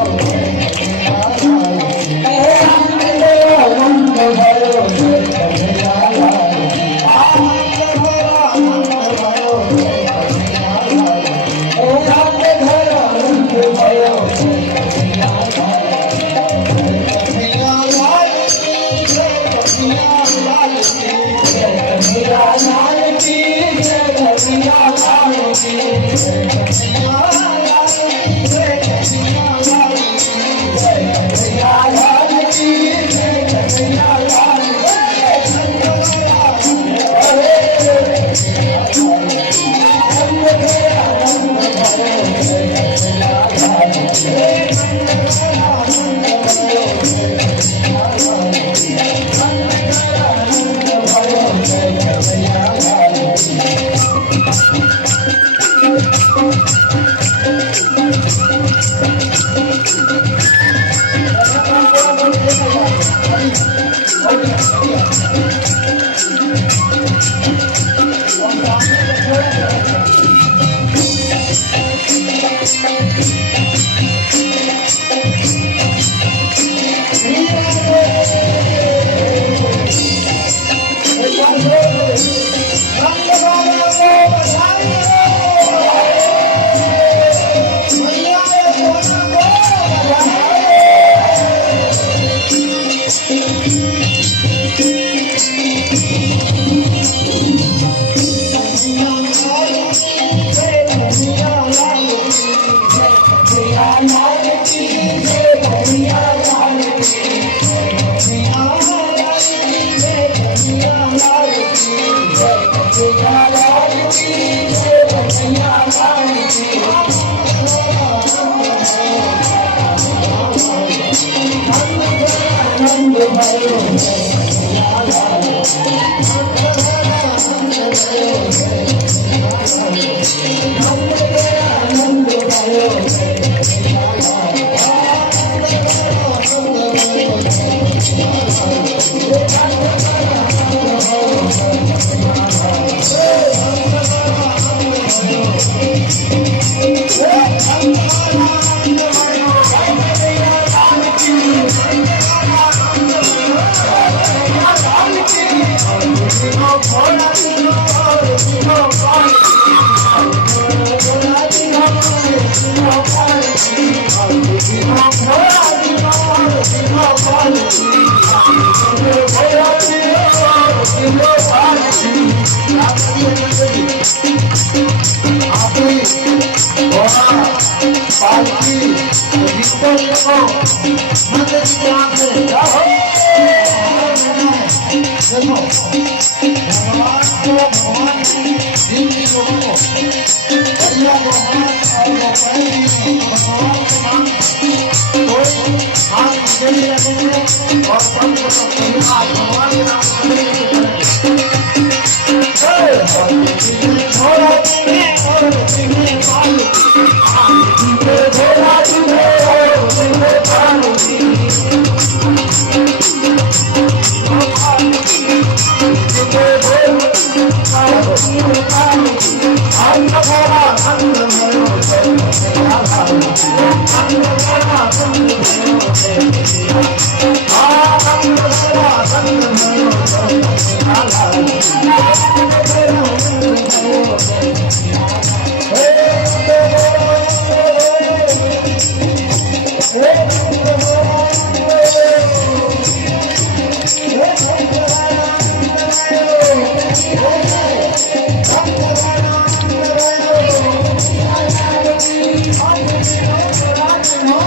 Thank you.